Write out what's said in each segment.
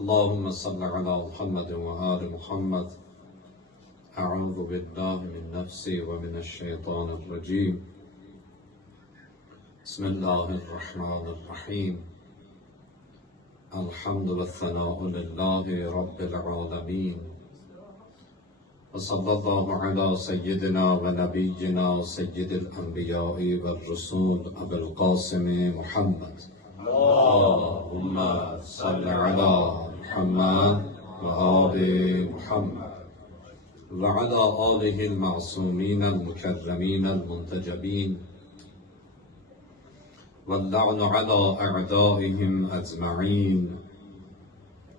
اللهم صل على محمد وآل محمد. أعوذ بالله من نفسي ومن الشيطان الرجيم. بسم الله الرحمن الرحيم. الحمد والثناء لله رب العالمين، وصلى الله على سيدنا ونبينا سيد الأنبياء والرسول أبي القاسم محمد. اللهم صل على محمد وآل محمد وعلى آله المعصومين المكرمين المنتجبين، واللعن على أعدائهم أجمعين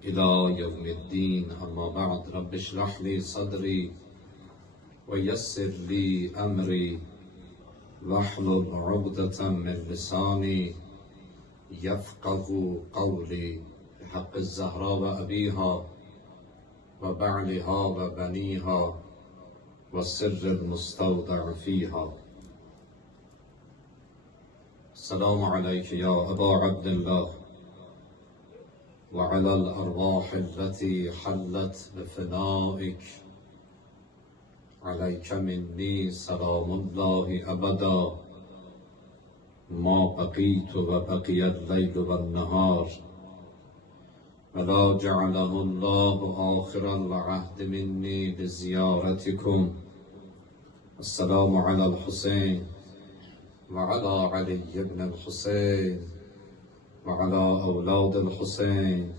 إلى يوم الدين. أما بعد، رب اشرح لي صدري ويسر لي أمري واحلل عقدة من لساني يفقه قولي، بحق الزهراء وأبيها وبعلها وبنيها والسر المستودع فيها. السلام عليك يا أبا عبد الله، وعلى الأرواح التي حلت بفنائك. عليك مني سلام الله أبدا ما بقيت وبقي الليل والنهار، ولا جعله الله آخر العهد مني لزيارتكم. السلام على الحسين وعلى علي بن الحسين وعلى أولاد الحسين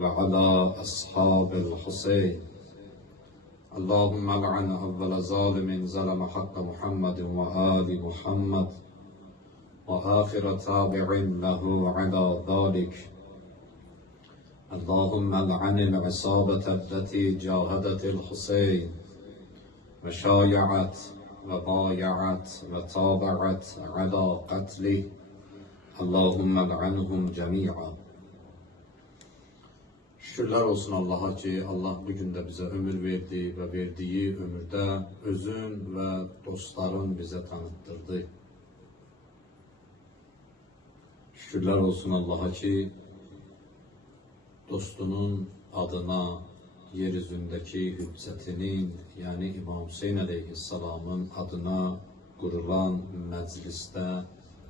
وعلى أصحاب الحسين. اللهم لعن أول ظالم ظلم حق محمد وآل محمد، وآخر تابع له على ذلك. اللهم لعن العصابة التي جاهدت الحسين وشايعت وبايعت وتابعت على قتله. اللهم لعنهم جميعا. Şükürler olsun Allah'a ki Allah bugün de bize ömür verdi ve verdiği ömürde özün ve dostların bize tanıttırdı. Şükürler olsun Allah'a ki dostunun adına yeryüzündeki hüccetinin, yani İmam Hüseyin Aleyhisselam'ın adına kurulan mecliste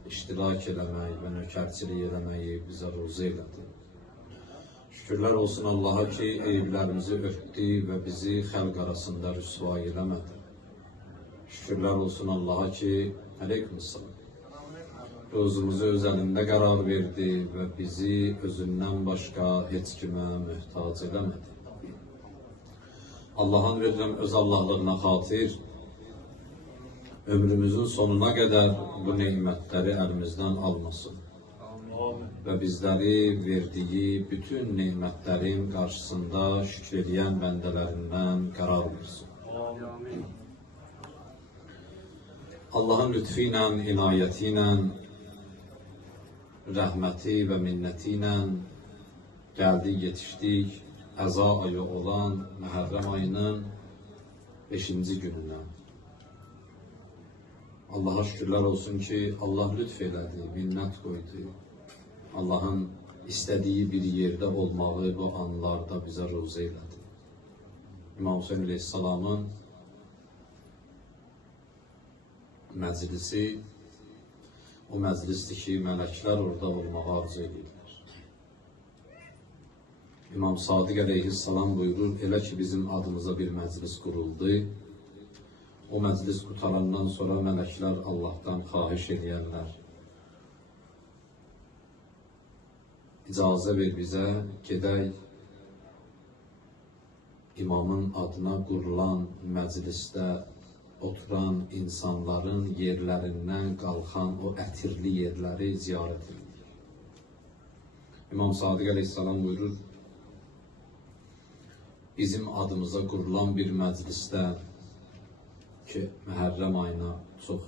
iştirak eləmək və nökərçilik eləməyi bizə ruzi elədi. Şükürlər olsun Allah'a ki eyiblərimizi örtdü və bizi xalq arasında rüsva eləmədi. Şükürlər olsun Allah'a ki Aleykümselam özümüzü öz əlində qərar verdi və bizi özündən başqa heç kimə möhtac eləmədi. Allah'ın verilən öz Allahlığına xatir ömrümüzün sonuna kadar bu nimetleri elimizden almasın. Ve bizleri verdiği bütün nimetlerin karşısında şükrediyen bendelerinden karar versin. Allah'ın lütfiyle, inayetiyle, rahmeti ve minnetiyle geldik, yetiştik Əza ayı olan Muharrem ayının 5. gününe. Allah'a şükürler olsun ki Allah lütfeyledi, minnet koydu. Allah'ın istediği bir yerde olmağı bu anlarda bize ruzi eyledi. İmam Hüseyin Aleyhisselam'ın meclisi o meclistir ki melekler orada olmağı arzu edirlər. İmam Sadiq Aleyhisselam buyurur, elə ki bizim adımıza bir meclis kuruldu. O meclis qutarandan sonra melekler Allah'tan xahiş edərlər. İcazə ver bizə, gedək imamın adına kurulan mecliste oturan insanların yerlerinden kalkan o ətirli yerleri ziyaret edilir. İmam Sadiq Aleyhisselam buyurur, bizim adımıza kurulan bir mecliste ki Muharrem ayına çok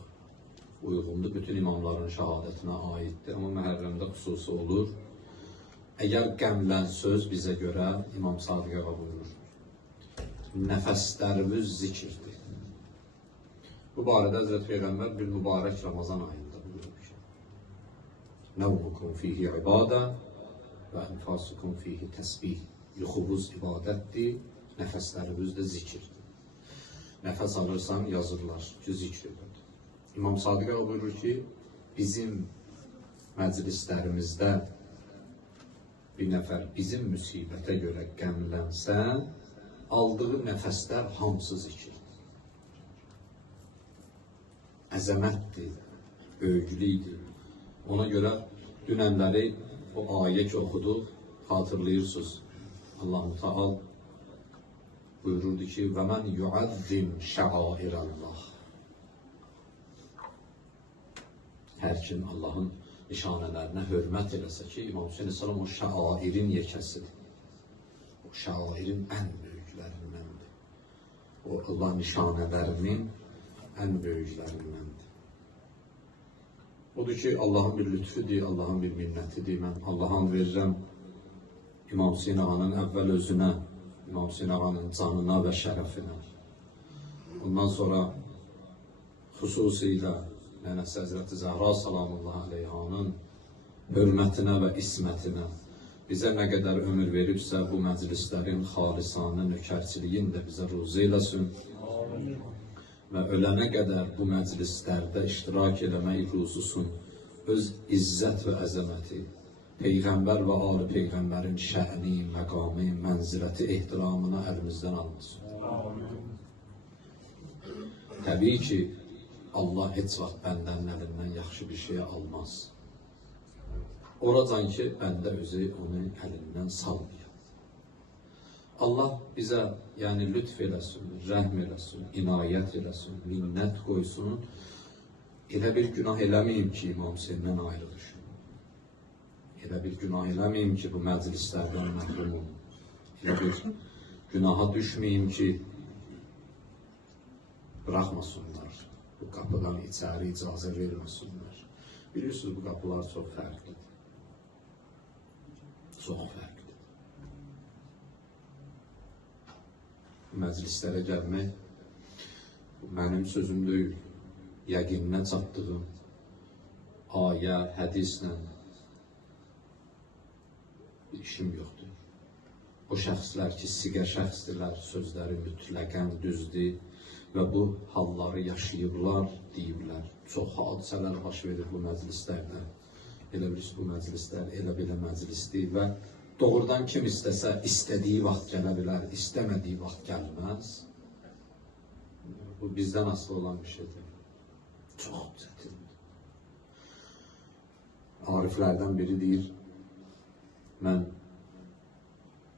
uyğundur, bütün imamların şəhadətinə aiddir, amma Muharremdə xüsusi olur. Eğer qəmlən söz bizə görə, İmam Sadiq ağa buyurur, nəfəslərimiz zikirdir. Bu barədə Hazreti Peyğəmbər bir mübarək Ramazan ayında buyurur ki, Nəvmukum fihi ibadə və enfasukum fihi təsbih. Yuxuvuz ibadətdir, nəfəslərimiz də zikirdir. Nəfəs alırsan yazırlar ki, zikr edir. İmam Sadiq buyurur ki, bizim məclislərimizdə bir nəfər bizim müsibətə görə qəmlənsə, aldığı nəfəslər hamısı zikirdir. Əzəmətdir, öyüklüydür. Ona görə dünənləri o ayə ki oxuduq, xatırlayırsınız. Allah-u Teala buyururdu ki, وَمَنْ يُعَذِّمْ شَعَائِرَ اللّٰهِ Hər kim Allahın nişanələrinə hörmət eləsə ki, İmam Hüseyin Aleyhisselam o şairin yekəsidir. O şairin ən böyüklərindəndir. O Allah nişanələrinin ən böyüklərindəndir. Odur ki, Allahın bir lütfüdür, Allahın bir minnətidir. Mən Allah'ın verirəm İmam Hüseyin Ağanın əvvəl özünə, İmam Hüseyin Ağanın canına və şərəfinə. Ondan sonra xüsusilə Nənəsi Həzrəti Zəhra Salamullahi Aleyhanın hörmətinə və ismətinə bizə nə qədər ömür veribsə bu məclislərin xalisanə nökərçiliyin də bizə ruzi eləsin və ölənə qədər bu məclislərdə iştirak eləmək ruzusun öz izzət və əzəməti, Peyğəmbər və ali Peyğəmbərin şəni, məqamı, mənziləti, ehtiramına əlimizdən almasın. Təbii ki, Allah heç vaxt bəndənin əlindən yaxşı bir şey almaz. Oracan ki, bəndə özü onu əlindən salmıyor. Allah bizə yəni lütf eləsin, rəhm eləsin, inayət eləsin, minnət qoysun. Elə bir günah eləməyim ki, İmam Hüseyndən ayrı düşün. Elə bir günah eləməyim ki, bu məclislərdən məhrumum. Elə bir günaha düşməyim ki, bıraxmasınlar. Bu qapıdan içəri icazə verməsinlər. Bilirsiniz, bu qapılar çox fərqlidir. Çox fərqlidir. Məclislərə gəlmək bu mənim sözüm deyil. Yəqininə çatdığım ayə, hədislə bir işim yoxdur. O şəxslər ki, siqə şəxsdirlər, sözləri mütləqən düzdür və bu halları yaşayıblar, deyiblər. Çox hadisələr baş verir bu məclislərdə. Elə bilirsiniz, bu məclislər elə-belə məclisdir və doğrudan kim istəsə, istədiyi vaxt gələ bilər, istəmədiyi vaxt gəlməz. Bu bizdən asılı olan bir şeydir. Çox çətindir. Ariflərdən biri deyir, mən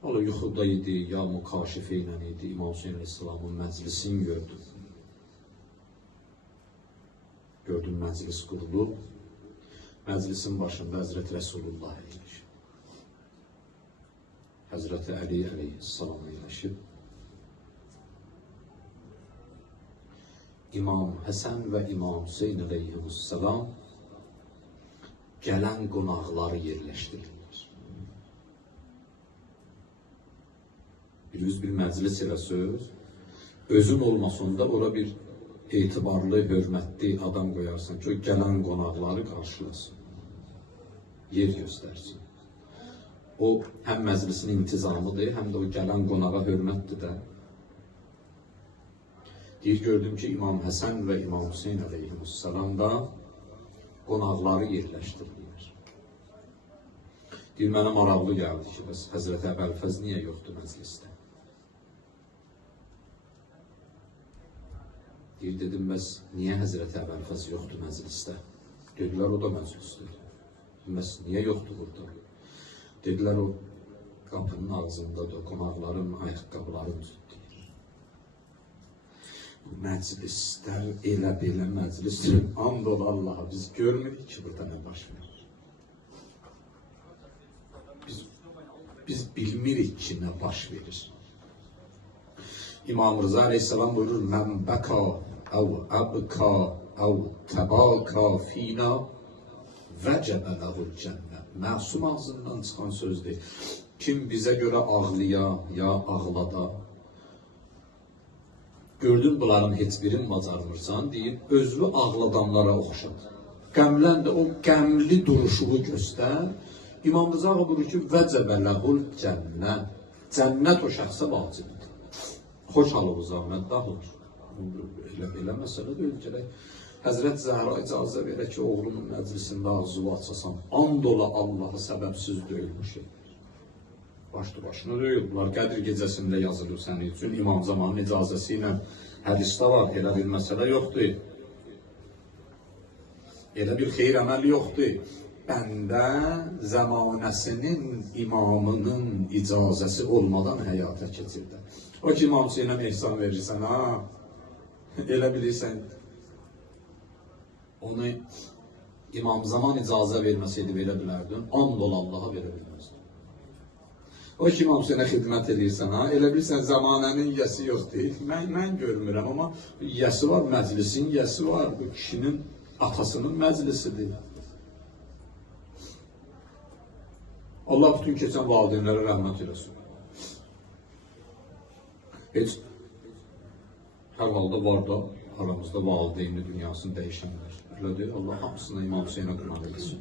ola yuxuda idi, ya mükaşifə ilə idi, İmam Hüseyin Aleyhisselamın məclisini gördüm. Gördüm məclis qurulub, məclisin başında Həzrəti Resulullah əyləşib. Həzrəti Əli Aleyhisselam əyləşib. İmam Həsən və İmam Hüseyin Aleyhisselam gələn qonaqları yerləşdirirlər. Bir məclis elə söz, özün olmasında ora bir etibarlı, hörmətli adam qoyarsan ki, o gələn qonaqları qarşılasın, yer göstərsin. O, həm məclisin intizamıdır, həm də o gələn qonağa hörmətdir də. Deyir, gördüm ki, İmam Həsən və İmam Hüseyin Aleyhisselam da qonaqları yerləşdirirlər. Deyir, mənə maraqlı gəldi ki, bəs Həzrəti Əbəlfəz niyə yoxdur məclisdə? Deyir, dedim, bəs niyə Həzrəti Əbəlfəz yoxdur məclisdə? Dedilər, o da məclisdir. Bəs niyə yoxdur burada? Dedilər, o qapının ağzındadır, qonaqların ayaqqabılarını tutdur. Bu məclislər elə-belə məclisdir. And ol Allaha, biz görmürük ki, burada nə baş verir. Biz bilmirik ki, nə baş verir. İmam Rıza Aleyhisselam buyurur, mən bəka, əv əbka, əv təbaka fina vəcəbə ləhul cənnə. Məsum ağzından çıxan sözdür. Kim bizə görə ağlıya, ya ağlada, gördün bunların heç birini bacarmırsan, deyir, özünü ağladanlara oxşadır. Qəmlən də o qəmli duruşunu göstər, İmam Rıza buyurur ki, vəcəbələhul cənnət. Cənnət o şəxsə vacibdir. Xoş halı zahmət dağılır. Elə məsələ deyil ki, Həzrət Zəhra icazə verək ki, oğlunun məclisində ağzını açasan, and ola Allahı səbəbsiz döyülmüş. Başlı başına döyüldülər. Qədir gecəsində yazılır sənin üçün. İmam Zamanın icazəsi ilə hədisdə var. Elə bir məsələ yoxdur. Elə bir xeyir əməli yoxdur. Bəndə zəmanəsinin imamının icazəsi olmadan həyata keçirdi. O ki, İmam Hüseynə ehsan verirsən, ha? Elə bilirsən, onu İmam Zaman icazə verməsəydi verə bilərdin, and ol Allaha verə bilməzdin. O ki, İmam Hüseynə xidmət edirsən, ha? Elə bilirsən, zamanənin yəsi yoxdur. Mən görmürəm, amma yəsi var, məclisin yəsi var. Bu kişinin atasının məclisidir. Allah bütün keçən valideynlərə rəhmət eləsin. Heç hər halda var da aramızda valideyni dünyasını dəyişənlər. Öyle deyil, Allah hamısına İmam Hüseynə qınaq eləsin.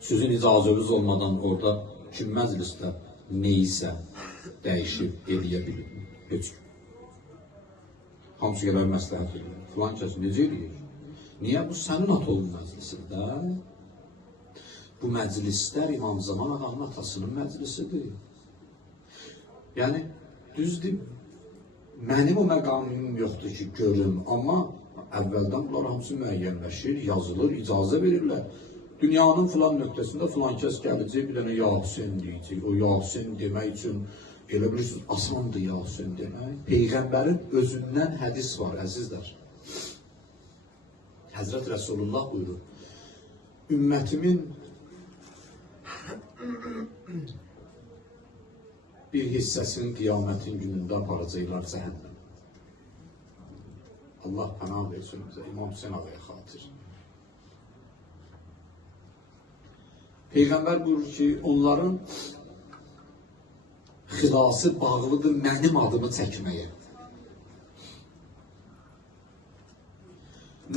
Sizin icazəniz olmadan orada kim məclisdə neysə dəyişib eləyə bilir? Heç kim. Hamısı gələr məsləhət edir. Filan kəs necə eləyir? Niyə? Bu sənin atovun məclisində? Bu məclislər İmam Zaman ağanın atasının məclisidir. Yəni, düzdür, mənim o məqamım yoxdur ki, görüm, amma əvvəldən bunlar hamısı müəyyənləşir, yazılır, icazə verirlər. Dünyanın filan nöqtəsində filan kəs gələcək, bir dənə Ya Hüseyn deyəcək. O Ya Hüseyn demək üçün, elə bilirsiniz, asandır Ya Hüseyn demək. Peyğəmbərin özündən hədis var, əzizlər. Həzrət Rəsulullah buyurur, ümmətimin bir hissəsinin qiyamətin günündə aparacaqlar cəhənnəm. Allah pənah versin bizə, İmam Hüseyn ağaya xatir. Peyğəmbər buyurur ki, onların xilası bağlıdır mənim adımı çəkməyə.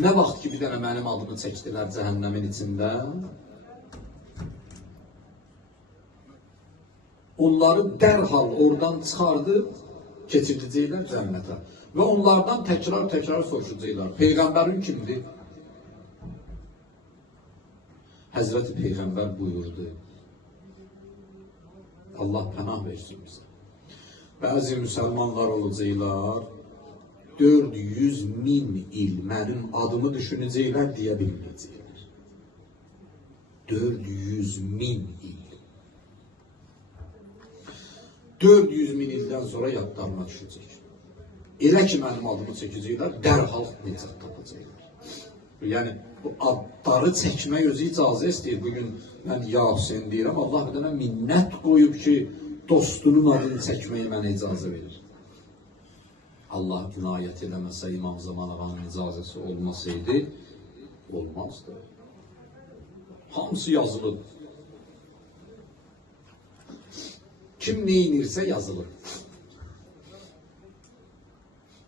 Nə vaxt ki, bir dənə mənim adımı çəkdilər cəhənnəmin içində, onları dərhal oradan çıxardıb keçirdəcəklər cənnətə. Və onlardan təkrar soruşacaqlar. Peyğəmbərin kimdir? Həzrəti Peyğəmbər buyurdu. Allah pənah versin bizə. Bəzi müsəlmanlar olacaqlar, 400.000 il mənim adımı düşünəcəklər, deyə bilməyəcəklər. 400.000 il. 400.000 ildən sonra yadlarına düşəcək. Elə ki, mənim adımı çəkəcəklər, dərhal nicat tapacaqlar. Yəni, bu adları çəkmək özü icazə istəyir. Bugün mən Ya Hüseyn deyirəm, Allah bir dənə minnət qoyub ki, dostunun adını çəkməyi mənə icazə verir. Allah inayət eləməsə, İmam Zaman ağanın icazəsi olmasaydı, olmazdı. Hamısı yazılır. Kim neyinirsə yazılır.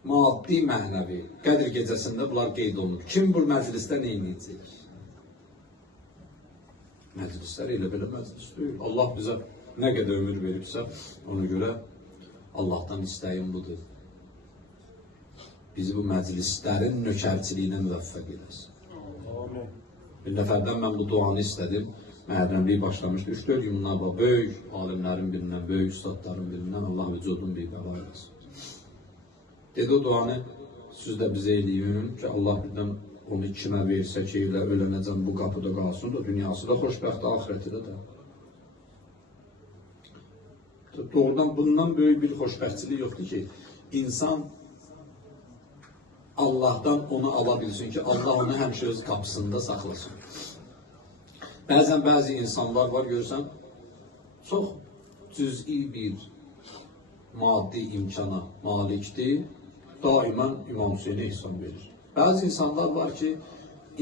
Maddi, mənəvi, Qədir gecəsində bunlar qeyd olunur. Kim bu məclisdə neyinəcək? Məclislər elə belə məclis deyil. Allah bizə nə qədər ömür veribsə, ona görə Allahdan istəyim budur. Bizi bu məclislərin nökərçiliyinə müvəffəq eləsin. Bir nəfərdən mən bu duanı istədim. Məhərrəmliyi başlamışdı. 3-4 gün bunlar var. Böyük alimlərin birindən, böyük üstadların birindən Allah vücudun bir bəla eləsin. Dedi o duanı siz də bizə eləyin ki, Allah birdən onu kimə versə ki, elə ölənəcəm bu qapıda qalsın da, dünyası da xoşbəxt, ahirəti də. Doğrudan bundan böyük bir xoşbəxtçilik yoxdur ki, insan Allahdan onu ala bilsin ki, Allah onu həmişə öz qapısında saxlasın. Bəzən bəzi insanlar var, görürsən, çox cüz'i bir maddi imkana malikdir, daimən İmam Hüseynə ehsan verir. Bəzi insanlar var ki,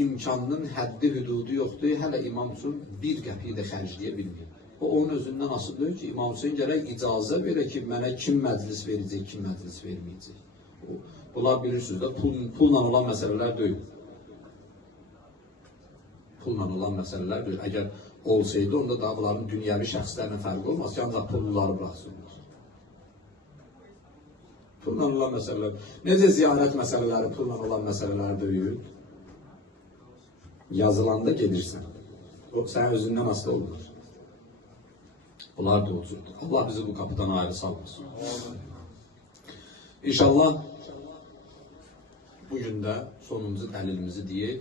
imkanının həddi, hüdudu yoxdur, hələ İmam Hüseyn bir qəpiyi də xərcləyə bilmir. O, onun özündən asılı deyil ki, İmam Hüseyn gərək icazə verək ki, mənə kim məclis verəcək, kim məclis verməyəcək. Bunlar bilirsiniz də, pulla olan məsələlər deyil. Pulla olan məsələlər deyil. Əgər olsaydı, onda da bunların dünyevi şəxslərlə fərqi olmaz ki, ancaq pulluları bıraxsınlar. Pulla olan məsələlər, necə ziyarət məsələləri, pulla olan məsələləri böyüyür? Yazılanda gedirsən. O, sən özündən asılı olunur. Bunlar da olacaqdır. Allah bizi bu kapıdan ayrı salmasın. İnşallah bugün də sonumuzu dəlilimizi deyək,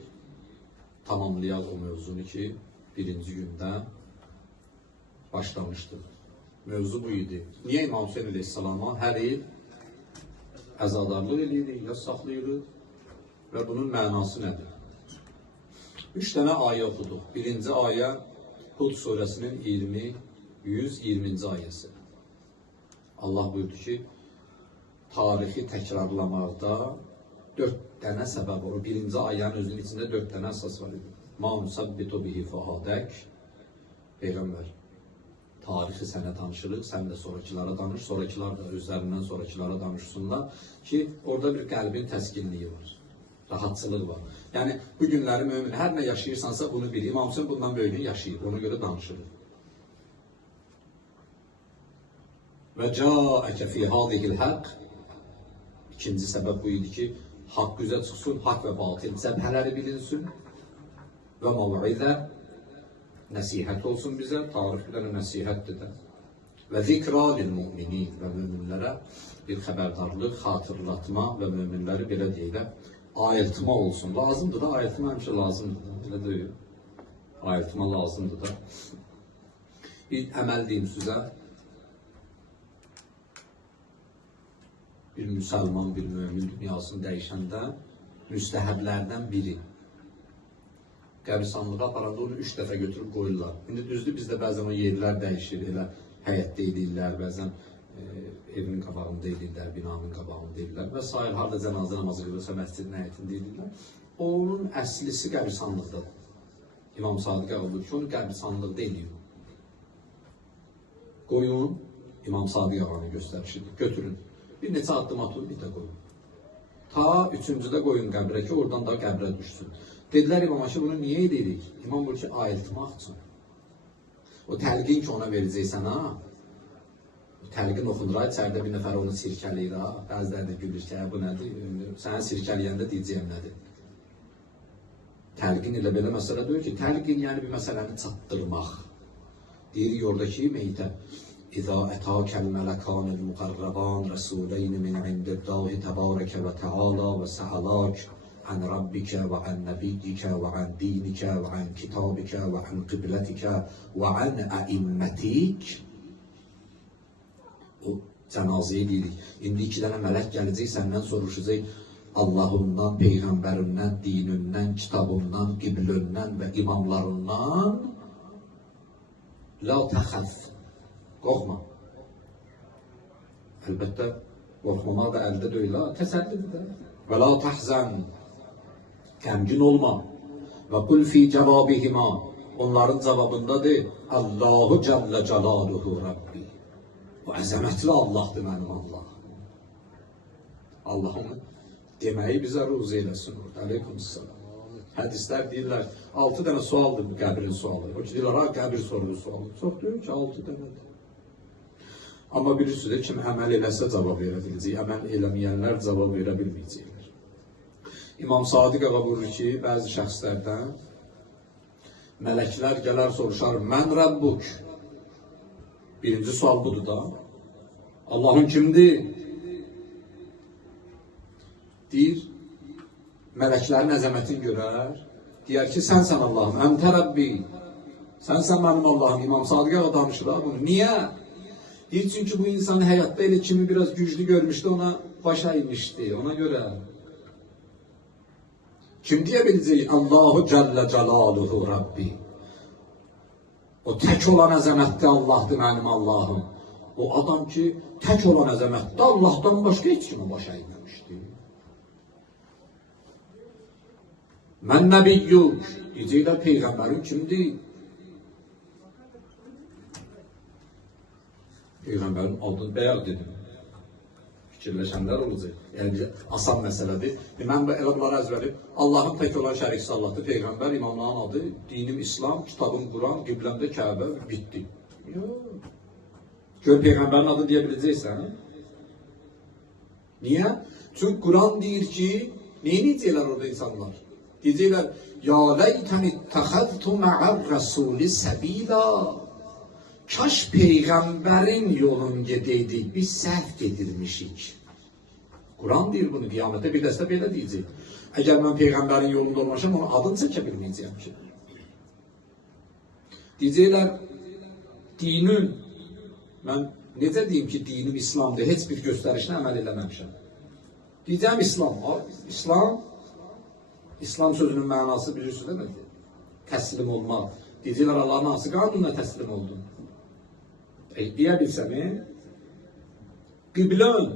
tamamlayaq o mövzunu ki, birinci gündə başlamışdır. Mövzu bu idi. Niyə İmam Hüseyin Aleyhisselama hər il əzadarlıq edirik, yas saxlayırıq və bunun mənası nədir? 3 dənə ayə oxuduq. Birinci ayə Hud surəsinin 120-ci ayəsi. Allah buyurdu ki, tarixi təkrarlamaqda 4 dənə səbəb var. Birinci ayənin özünün içində 4 dənə əsas var idi. Ma musabbitu bihi fuadək. Peyğəmbər, tarixi sənə danışırıq, sən də sonrakilara danış, sonrakilar da özlərindən sonrakilara danışsınlar ki, orada bir qəlbin təskinliyi var, rahatçılıq var. Yəni, bu günləri mümin hər nə yaşayırsansa bunu bil. İmam Hüseyin bundan böyüyünü yaşayır, ona görə danışırıq. Və ca'əkə fi hadihil haqq. İkinci səbəb bu idi ki, haqq üzə çıxsın, haqq və batil cəbhələri bilinsin və mav'idə nəsihət olsun bizə, tarix bir dənə nəsihətdir də. Və zikra lil müminin və müminlərə bir xəbərdarlıq, xatırlatma və müminləri belə deyilək, ayıltma olsun. Lazımdır da, ayıltma həmişə lazımdır da, elə deyil. Ayıltma lazımdır da. Bir əməl deyim sizə, bir müsəlman, bir mümin dünyasını dəyişəndə müstəhəblərdən biri. Qəbristanlığa aparanda onu 3 dəfə götürüb qoyurlar. İndi düzdür, bizdə bəzən o yerlər dəyişir, elə həyətdə edirlər, bəzən evinin qabağında edirlər, binanın qabağında edirlər və s. Harada cənazə namazı qılırsa məscidin həyətində edirlər. Onun əslisi qəbristanlıqdadır. İmam Sadiq Ağa buyurur ki, onu qəbristanlıqda edir. Qoyun, İmam Sadiq Ağa'nı göstərişidir, götürün. Bir neçə addım atın, bir də qoyun. Ta 3-cüdə qoyun qəbrə ki, oradan da qəbrə düşsün. Dedilər İmama ki, bunu niyə edirik? İmam buyur ki, ayıltmaq üçün. O təlqin ki, ona verəcəksən, ha? O təlqin oxunur, içərdə bir nəfər onu sirkələyir, ha? Bəziləri də gülür ki, bu nədir? Sənə sirkələyəndə deyəcəyəm nədir? Təlqin ilə belə məsələ deyir ki, təlqin yəni bir məsələni çatdırmaq. Deyir oradakı meytə. İzâ etâkel melekânil muqarrabân resûleyni min indillahi tebâreke ve teâlâ ve se'alâk an rabbike ve an nebiyyike ve an dinike ve an kitabike ve an kıbletike ve an eimmetik. O cənazəyə deyirik. İndi 2 dənə mələk gələcək, səndən soruşacaq Allah'ından, Peyğəmbərindən, dinindən, kitabından, qiblöndən və imamlarından. La təxəf. Qorxma. Əlbəttə, qorxmamaq da əldə deyil, təsəllidir də. Və la təhzən. Qəmgin olma. Və qul fi cavabihima. Onların cavabındadır. Allahu Cəllə Cəlaluhu Rabbi. Bu əzəmətli Allahdır mənim Allah. Allah'ın deməyi bizə ruz eyləsin orada. Aleykümselam. Hədislər deyirlər, 6 dənə sualdır bu qəbrin sualı. O ki, deyirlər, ha, qəbir sorulu sualı. Çox deyir ki, 6 dənədir. Amma bilirsiniz, kim əməl eləsə cavab verə biləcək, əməl eləməyənlər cavab verə bilməyəcəklər. İmam Sadiq Ağa buyurur ki, bəzi şəxslərdən mələklər gələr soruşar, mən Rəbbuk. Birinci sual budur da. Allahın kimdir? Deyir, mələklərin əzəmətini görər. Deyər ki, sənsən Allahım, əmtə Rəbbi. Sənsən mənim Allahım. İmam Sadiq Ağa danışır bunu. Niyə? Deyir, çünki bu insan həyatda elə kimi biraz güclü görmüşdü, ona baş əymişdi, ona görə. Kim deyə biləcək? Allahu Cəllə Cəlaluhu Rabbi. O tək olan əzəmətdə Allahdır mənim Allahım. O adam ki, tək olan əzəmətdə Allahdan başqa heç kimə baş əyməmişdi. Mən nəbiyyuk. Deyəcəklər, Peyğəmbərin kimdir? Peyğəmbərin adını bəyər dedim. fikirləşənlər olacaq. Yəni bizə asan məsələdir. Mən elə bunları əzbərləyib, Allahın tək olan şəriks Allahdır, Peyğəmbər, imamların adı, dinim İslam, kitabım Quran, qibləmdə Kəbə, bitdi. Yox. Gör Peyğəmbərin adı deyə biləcəksən. Niyə? Çünki Quran deyir ki, neyi necələr orada insanlar? Deyəcəklər, ya leytəni təxədtu mə'ər rəsuli səbila. Kaş Peyğəmbərin yolun gedəydik, biz səhv gedirmişik. Quran deyir bunu, qiyamətdə bir dəstə belə deyəcək. Əgər mən Peyğəmbərin yolunda olmaşam, onun adını çəkə bilməyəcəyəm ki. Deyəcəklər, dinin, mən necə deyim ki, dinim İslamdır, heç bir göstərişinə əməl eləməmişəm. Deyəcəm İslam, İslam sözünün mənası bilirsiniz demədir? Təslim olmaq. Deyəcəklər, Allahın hansı qanununa təslim oldun? Deyə bilsəmi, qiblən,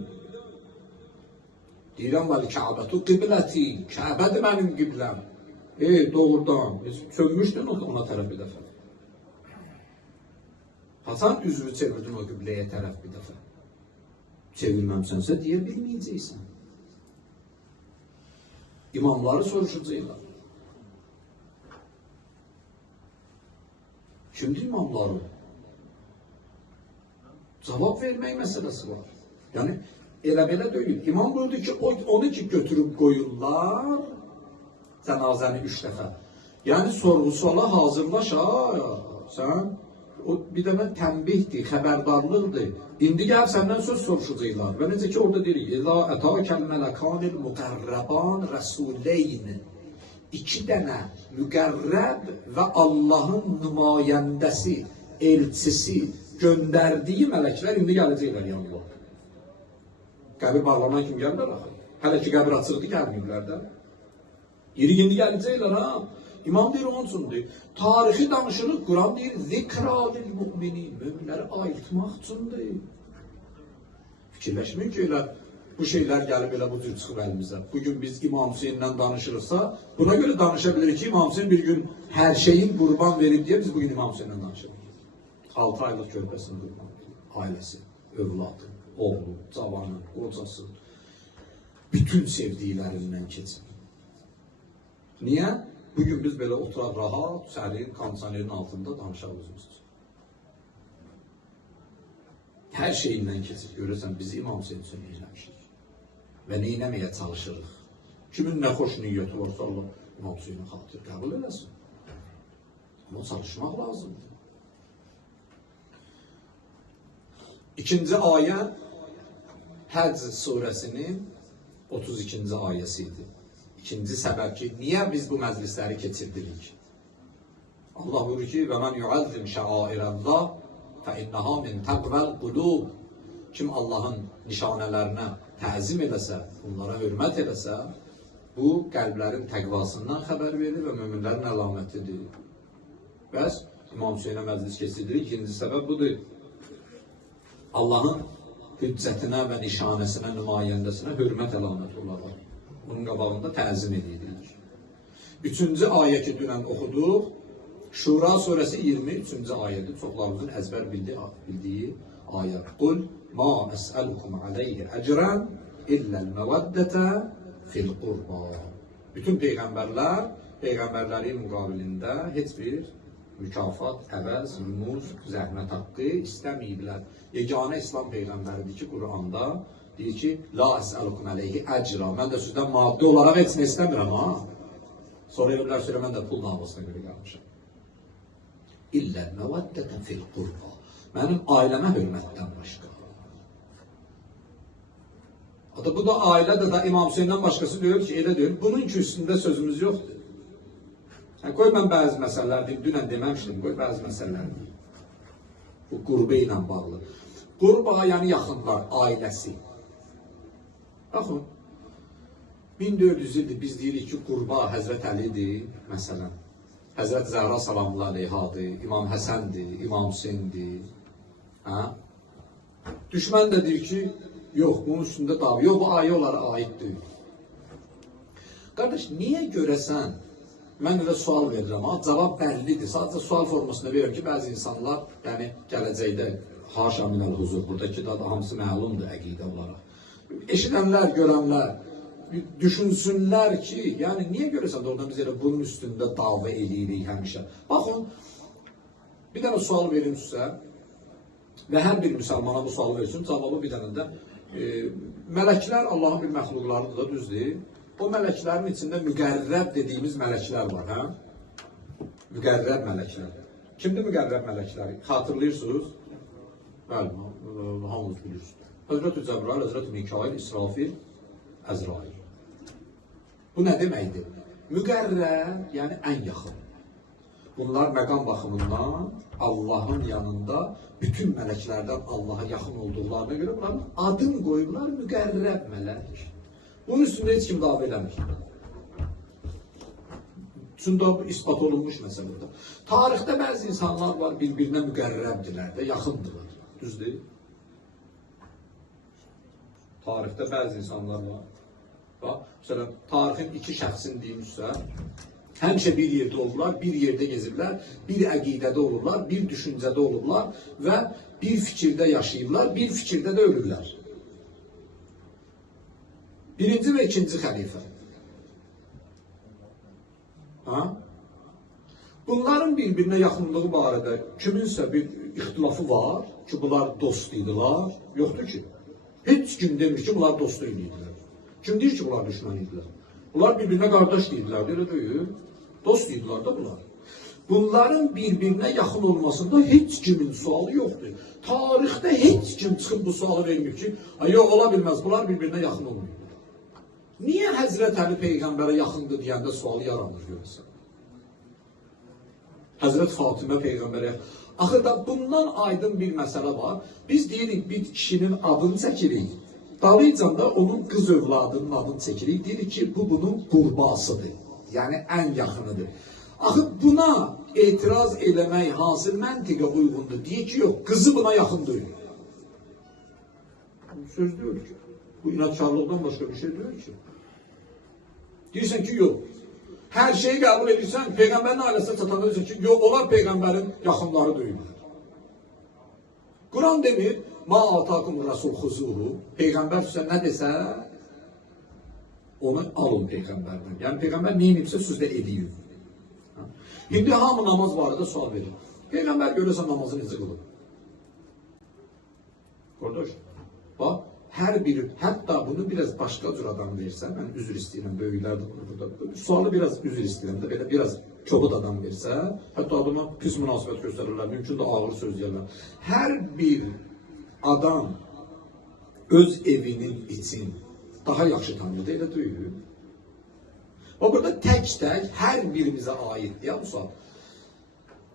deyirəm, vəli Kəbətu qibləti, Kəbədir mənim qibləm. Doğrudan, sönmüşdün ona tərəf bir dəfə. Hasan üzvü çevirdin o qibləyə tərəf bir dəfə. Çevirməmsənsə deyə bilməyəcəksən. İmamları soruşacaqlar. Kimdir imamları? Cavab vermək məsələsi var. Yəni, elə belə deyil. İmam buyurdu ki, onu ki götürüb qoyurlar, cənazəni 3 dəfə. Yəni, sorğu-suala hazırlaş, sən, o bir də mən tənbihdir, xəbərdarlıqdır. İndi gəl səndən söz soruşacaqlar. Və necə ki, orada deyirik, İzâ ətâkel mələkanil müqərrəban rəsuleyn. 2 dənə müqərrəb və Allahın nümayəndəsi, elçisi, göndərdiyi mələklər indi gələcəklər yanına. Qəbir bağlanan kimi gəlirlər axı. Hələ ki qəbir açıqdır, gəlməyiblər də. İndi gələcəklər ha. İmam deyir onun üçündür. Tarixi danışırıq, Quran deyir, zikralil mü'minin, müminləri ayıltmaq üçündür. Fikirləşməyin ki, bu şeylər gəlib elə bu cür çıxıb əlimizə. Bugün biz İmam Hüseyin'dən danışırıqsa, buna görə danışa bilirik ki, İmam Hüseyin bir gün hər şeyin qurban verib deyə biz bugün İmam Hüseyin'dən danışırıq. 6 aylıq körpəsini qurban verib. Ailəsi, övladı, oğlu, cavanı, qocası, bütün sevdiklərindən keçin. Niyə? Bugün biz belə oturaq rahat, sərin, kondisionerin altında danışaq özümüz. Hər şeyindən keçir. Görürsən, biz İmam Hüseyin üçün eyləmişik. Və neynəməyə çalışırıq. Kimin nə xoş niyyəti varsa Allah İmam Hüseyinin xatiri qəbul eləsin. Ama çalışmaq lazımdır. İkinci ayə Həcc surəsinin 32-ci ayəsidir. İkinci səbəb ki, niyə biz bu məclisləri keçirdirik? Allah buyurur ki, və mən yuəzzim şəairəllah fəinnəhə min təqvəl qulub. Kim Allahın nişanələrinə təzim eləsə, onlara hörmət eləsə, bu qəlblərin təqvasından xəbər verir və möminlərin əlamətidir. Bəs İmam Hüseynə məclis keçirdirik. İkinci səbəb budur. Allahın hüccətinə və nişanəsinə, nümayəndəsinə hörmət əlaməti olaraq. Bunun qabağında təzim edilir. Üçüncü ayə ki, dünən oxuduq, Şura surəsi 23-cü ayədir. Çoxlarımızın əzbər bildiyi ayə. Qul ma əsəlukum aleyhi əcrən illəl məvəddətə fil qurba. Bütün peyğəmbərlər, peyğəmbərlərin müqabilində heç bir mükafat, əvəz, rumuz, zəhmət haqqı istəməyiblər. Yeganə İslam peyğəmbəridir ki, Quranda deyir ki, la əsəlukum aleyhi əcra. Mən də sizdən maddi olaraq heç nə istəmirəm, ha? Sonra evlər sürə, mən də pul davasına görə gəlmişəm. İllə məvəddətən fil qurba. Mənim ailəmə hörmətdən başqa. Hatta bu da ailədə də İmam Hüseyin'dən başqası deyir ki, elə deyir, bunun ki üstündə sözümüz yoxdur. Yəni, qoy mən bəzi məsələlər deyim, dünən deməmişdim, qoy bəzi məsələlər deyim. Bu qurba ilə bağlı. Qurba, yəni yaxınlar, ailəsi. Baxın, 1400 ildir biz deyirik ki, qurba Həzrət Əlidir, məsələn. Həzrət Zəhra salamullah aleyhadır, İmam Həsəndir, İmam Hüseyndir. Düşmən də deyir ki, yox, bunun üstündə davi, yox, bu ayə onlara aiddir. Qardaş, niyə görəsən, mən elə sual verirəm, cavab bəllidir. Sadəcə sual formasında verirəm ki, bəzi insanlar, yəni gələcəkdə, haşa minəl huzur, buradakı da hamısı məlumdur əqidə olaraq. eşidənlər, görənlər düşünsünlər ki, yəni niyə görəsən də oradan biz elə bunun üstündə dava eləyirik həmişə. Baxın, bir dənə sual verim sizə və hər bir müsəlmana bu sualı versin, cavabı bir dənə də mələklər Allahın bir məxluqlarıdır da, düzdür. O mələklərin içində müqərrəb dediyimiz mələklər var, hə? Müqərrəb mələklər. Kimdir müqərrəb mələklər? Xatırlayırsınız? Bəli, hamınız bilirsiniz. Həzrət-i Cəbrail, Həzrət-i Mikail, İsrafil, Əzrail. Bu nə deməkdir? Müqərrəb, yəni ən yaxın. Bunlar məqam baxımından Allahın yanında bütün mələklərdən Allaha yaxın olduqlarına görə bunların adını qoyublar müqərrəb mələk. Bunun üstündə heç kim dava eləmir. Çünki bu ispat olunmuş məsələdir. Tarixdə bəzi insanlar var, bir-birinə müqərrəbdirlər də, yaxındırlar. Düzdür? Tarixdə bəzi insanlar var. Bax, məsələn, tarixin iki şəxsini deyimizsə, həmişə bir yerdə olurlar, bir yerdə gezirlər, bir əqidədə olurlar, bir düşüncədə olurlar və bir fikirdə yaşayırlar, bir fikirdə də ölürlər. Birinci və ikinci xəlifə. Ha? Bunların bir-birinə yaxınlığı barədə kiminsə bir ixtilafı var ki, bunlar dost idilər, yoxdur ki. Heç kim demir ki, bunlar dost idilər. Kim deyir ki, bunlar düşman idilər? Bunlar bir-birinə qardaş idilər, elə deyil. Dost idilər də bunlar. Bunların bir-birinə yaxın olmasında heç kimin sualı yoxdur. Tarixdə heç kim çıxıb bu sualı vermir ki, yox, ola bilməz, bunlar bir-birinə yaxın olmuyor. Niyə Həzrət Əli Peyğəmbərə yaxındır deyəndə sualı yaranır görürsən? Həzrət Fatimə Peyğəmbərə axı da bundan aydın bir məsələ var. Biz deyirik, bir kişinin adını çəkirik. Dalıcan da onun qız övladının adını çəkirik. Deyirik ki, bu bunun qurbasıdır. Yəni ən yaxınıdır. Axı buna etiraz eləmək hansı məntiqə uyğundur? Deyir ki, yox, qızı buna yaxın deyil. Söz deyil ki. Bu inatkarlıqdan başqa bir şey deyil ki. Deyirsən ki, yox. Hər şeyi qəbul edirsən, Peyğəmbərin ailəsinə çatanda deyirsən ki, yox, onlar Peyğəmbərin yaxınları deyirlər. Quran demir, ma atakum rasul xuzuhu. Peyğəmbər sizə nə desə, onu alın Peyğəmbərdən. Yəni Peyğəmbər neyinibsə sözdə ediyir. İndi hamı namaz barədə sual verir. Peyğəmbər görürsə namazı necə qılır? Qardaş, bax, hər biri, hətta bunu biraz başqa cür adam versə, mən üzr istəyirəm, böyüklər də burada, sualı biraz üzr istəyirəm də, belə biraz kobud adam versə, hətta adama pis münasibət göstərirlər, mümkün də ağır söz deyirlər. Hər bir adam öz evinin için daha yaxşı tanıyır, elə deyil. O burada tək-tək hər birimizə aiddir ya bu sual.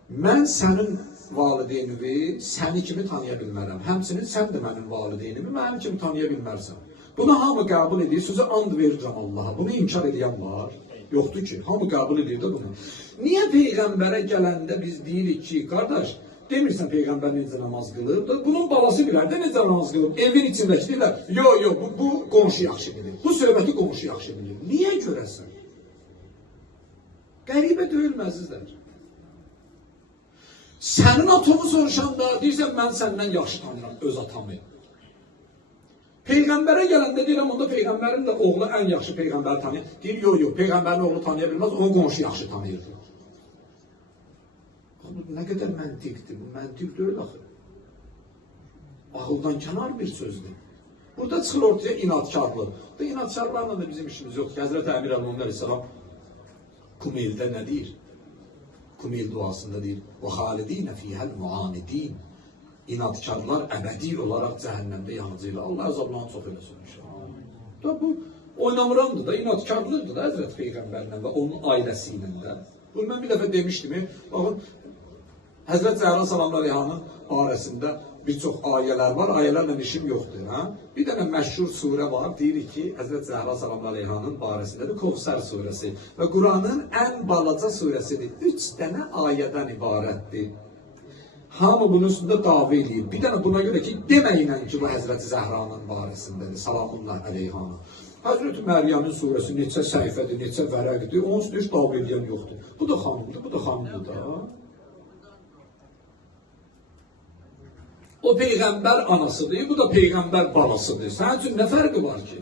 Mən sənin valideynimi səni kimi tanıya bilmərəm. Həmçinin sən də mənim valideynimi mənim kimi tanıya bilmərsən. Bunu hamı qəbul edir, sözü and verirəm Allaha. Bunu inkar edən var. Yoxdur ki, hamı qəbul edir də bunu. Niyə Peyğəmbərə gələndə biz deyirik ki, qardaş, demirsən Peyğəmbər necə namaz qılıb, bunun balası bilər də necə namaz qılıb, evin içindəki deyirlər, yox, bu qonşu yaxşı bilir, bu söhbəti qonşu yaxşı bilir. Niyə görəsən? Qəribə deyilməzizlər. Sənin atomu soruşanda deyirsən, mən səndən yaxşı tanıyıram öz atamı. Peyğəmbərə gələndə deyirəm, onda Peyğəmbərin də oğlu ən yaxşı Peyğəmbəri tanıyır. Deyir, yox, Peyğəmbərin oğlu tanıya bilməz, onu qonşu yaxşı tanıyırdı. Bu nə qədər məntiqdir, bu məntiq deyil axı. Ağıldan kənar bir sözdür. Burada çıxır ortaya inatkarlıq. Bu inatkarlarla da bizim işimiz yoxdur. Həzrət Əmir Əl-Mumər Aleyhisselam Kumeyl'də nə deyir? Kumeyl duasında deyir, وَخَالِد۪ينَ ف۪يهَا الْمُعَانِد۪ينَ İnatkarlar əbədi olaraq cəhənnəmdə yanıcıyla. Allah əzablarını çox eləsin inşallah. Bu oynamırandır da, inatkarlıqdır da Həzrət Peyğəmbərlə və onun ailəsiyle də. Bunu mən bir dəfə demişdim, baxın, Həzrət Zəhra Salamlar Əleyhanın barəsində bir çox ayələr var, ayələrlə işim yoxdur. Bir dənə məşhur surə var, deyir ki, Həzrət Zəhra Salamlar Əleyhanın barəsindədir, Kovsər surəsi və Quranın ən balaca surəsidir. 3 dənə ayədən ibarətdir. Hamı bunun üstündə dava eləyir. Bir dənə buna görə ki, deməyinən ki, bu Həzrət Zəhranın barəsindədir, Salamullah Əleyhanın. Həzrət Məryəmin surəsi neçə səhifədir, neçə vərəqdir, onun üstündə heç dava eləyən yoxdur. Bu da xanımdır, bu da xanımdır da. O peyğəmbər anasıdır, bu da peyğəmbər balasıdır. Sənin üçün nə fərqi var ki?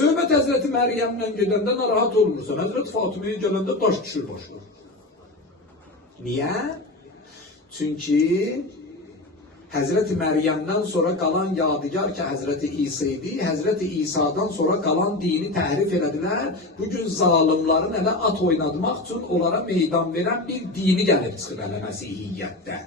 Söhbət Həzrəti Məryəmlə gedəndə narahat olmursan, Həzrəti Fatıməyə gələndə daş düşür başına. Niyə? Çünki Həzrəti Məryəmdən sonra qalan yadigar ki, Həzrəti İsa idi. Həzrəti İsa'dan sonra qalan dini təhrif elədilər. Bugün zalimların elə at oynatmaq üçün onlara meydan verən bir dini gəlib çıxır hələ Məsihiyyətdə.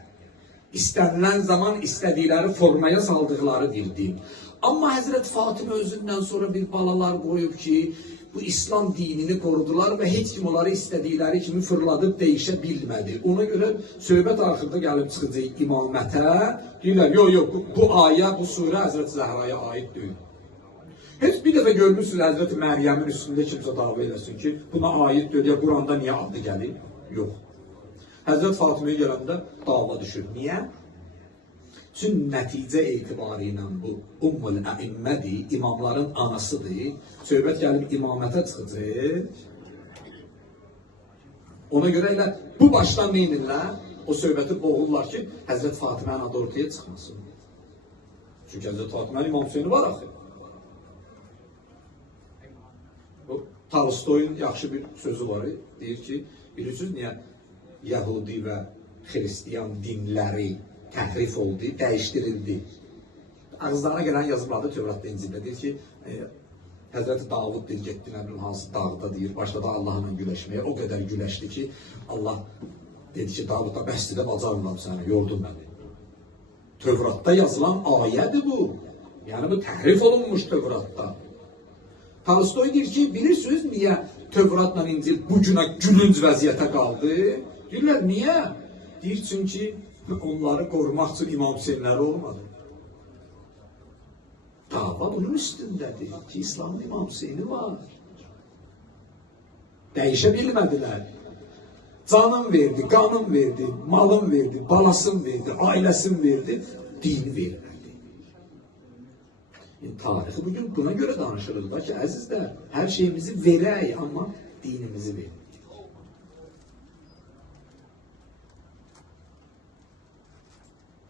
İstənilən zaman istədikləri formaya saldıqları bir din. Amma Həzrət Fatimə özündən sonra bir balalar qoyub ki, bu İslam dinini qorudular və heç kim onları istədikləri kimi fırladıb değişə bilmədi. Ona görə söhbət axırda gəlib çıxacaq imamətə. Deyirlər, yox, bu ayə, bu surə Həzrət Zəhraya aid deyil. Heç bir dəfə görmüşsünüz Həzrət Məryəmin üstündə kimsə dava eləsin ki, buna aid deyil, ya Quranda niyə adı gəlir? Yox. Həzrət Fatiməyə gələndə dava düşür. Niyə? Çünki nəticə etibarı ilə bu Ummul Əimmədir, imamların anasıdır. Söhbət gəlib imamətə çıxacaq. Ona görə elə bu başdan neynirlər? O söhbəti boğurlar ki, Həzrət Fatimənin adı ortaya çıxmasın. Çünki Həzrət Fatimənin İmam Hüseyni var axı. Tolstoyun yaxşı bir sözü var. Deyir ki, bilirsiniz niyə Yahudi və Xristiyan dinləri təhrif oldu, dəyişdirildi. Ağızlarına gələn yazılarda Tövratda, İncildə deyir ki, Həzrəti Davud deyir, getdi, nə bilim, hansı dağda deyir, başladı Allahla güləşməyə. O qədər güləşdi ki, Allah dedi ki, Davud'a bəsdir də bacarmam səni, yordun məni. Tövratda yazılan ayədir bu. Yəni bu təhrif olunmuş Tövratda. Tolstoy deyir ki, bilirsiniz niyə Tövratla İncil bu günə gülünc vəziyyətə qaldı? Deyirlər, niyə? Deyir, çünki onları qorumaq üçün İmam Hüseynləri olmadı. Dava bunun üstündədir ki, İslamın İmam Hüseyni var. Dəyişə bilmədilər. Canım verdi, qanım verdi, malım verdi, balasım verdi, ailəsim verdi, dini vermədi. Tarixi bugün buna görə danışırıq da ki, əzizlər, hər şeyimizi verək, amma dinimizi verək.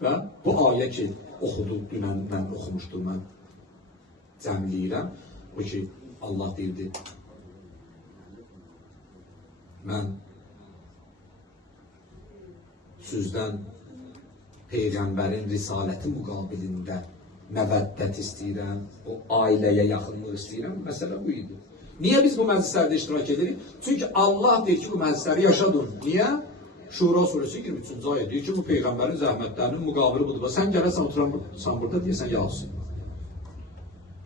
Və bu ayə ki, oxuduq, dünən mən oxumuşdum, mən cəmləyirəm. O ki, Allah deyirdi, mən sizdən Peyğəmbərin risaləti müqabilində məvəddət istəyirəm, o ailəyə yaxınlıq istəyirəm. Məsələ bu idi. Niyə biz bu məclislərdə iştirak edirik? Çünki Allah deyir ki, bu məclisləri yaşadın. Niyə? Şura suresi 23. ayet diyor ki bu peygamberin zahmetlerinin mukabili budur. Sen gələsən oturan burada deyirsən yazsın.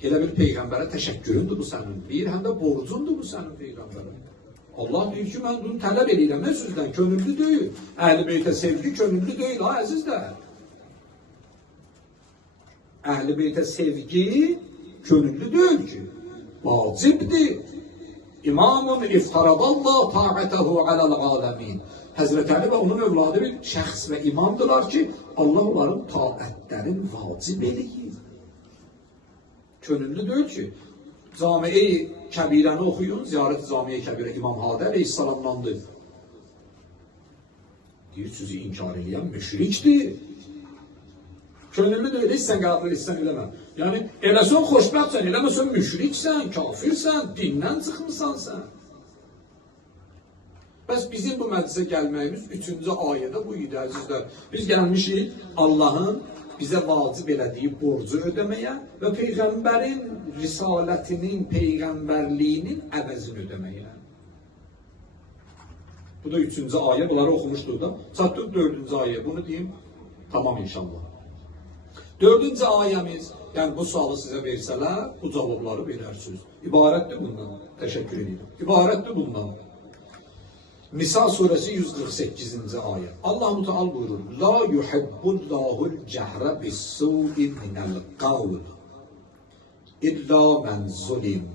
Elə bir peyğəmbərə təşəkküründür bu sənin. Bir həm də borcundur bu sənin peyğəmbərə. Allah deyir ki mən bunu tələb edirəm. Mən sizdən könüllü deyil. Əhl-i Beytə sevgi könüllü deyil ha əzizlər. Əhl-i Beytə sevgi könüllü deyil ki. Vacibdir. İmamun iftaradallah ta'atehu alel alemin. Həzrət Əli və onun övladı bir şəxs və imamdırlar ki, Allah onların taətlərin vacib eləyir. Könüllü deyil ki, Cami-i Kəbirəni oxuyun, ziyarət-i Cami-i Kəbirə İmam Hadi əleyhissalamlandı. Deyir, sizi inkar edən müşrikdir. Könüllü deyil, heç sən qəbul etsən eləmə. Yəni, eləsən xoşbəxtsən, eləməsən müşriksən, kafirsən, dindən çıxmısan sən. Bəs bizim bu məclisə gəlməyimiz 3-cü ayədə bu idi, əzizlər. Biz gəlmişik Allahın bizə vacib elədiyi borcu ödəməyə və Peyğəmbərin risalətinin, peyğəmbərliyinin əvəzini ödəməyə. Bu da 3-cü ayə, bunları oxumuşdur da. Çatdıq 4-cü ayə, bunu deyim, tamam inşallah. 4-cü ayəmiz, yəni bu sualı sizə versələr, bu cavabları verərsiniz. İbarətdir bundan, təşəkkür edirəm. İbarətdir bundan. Nisa suresi 148. ayet. Allah-u Teala buyurur. La yuhibbullahul cehre bis-su'i minel qavl illa men zulim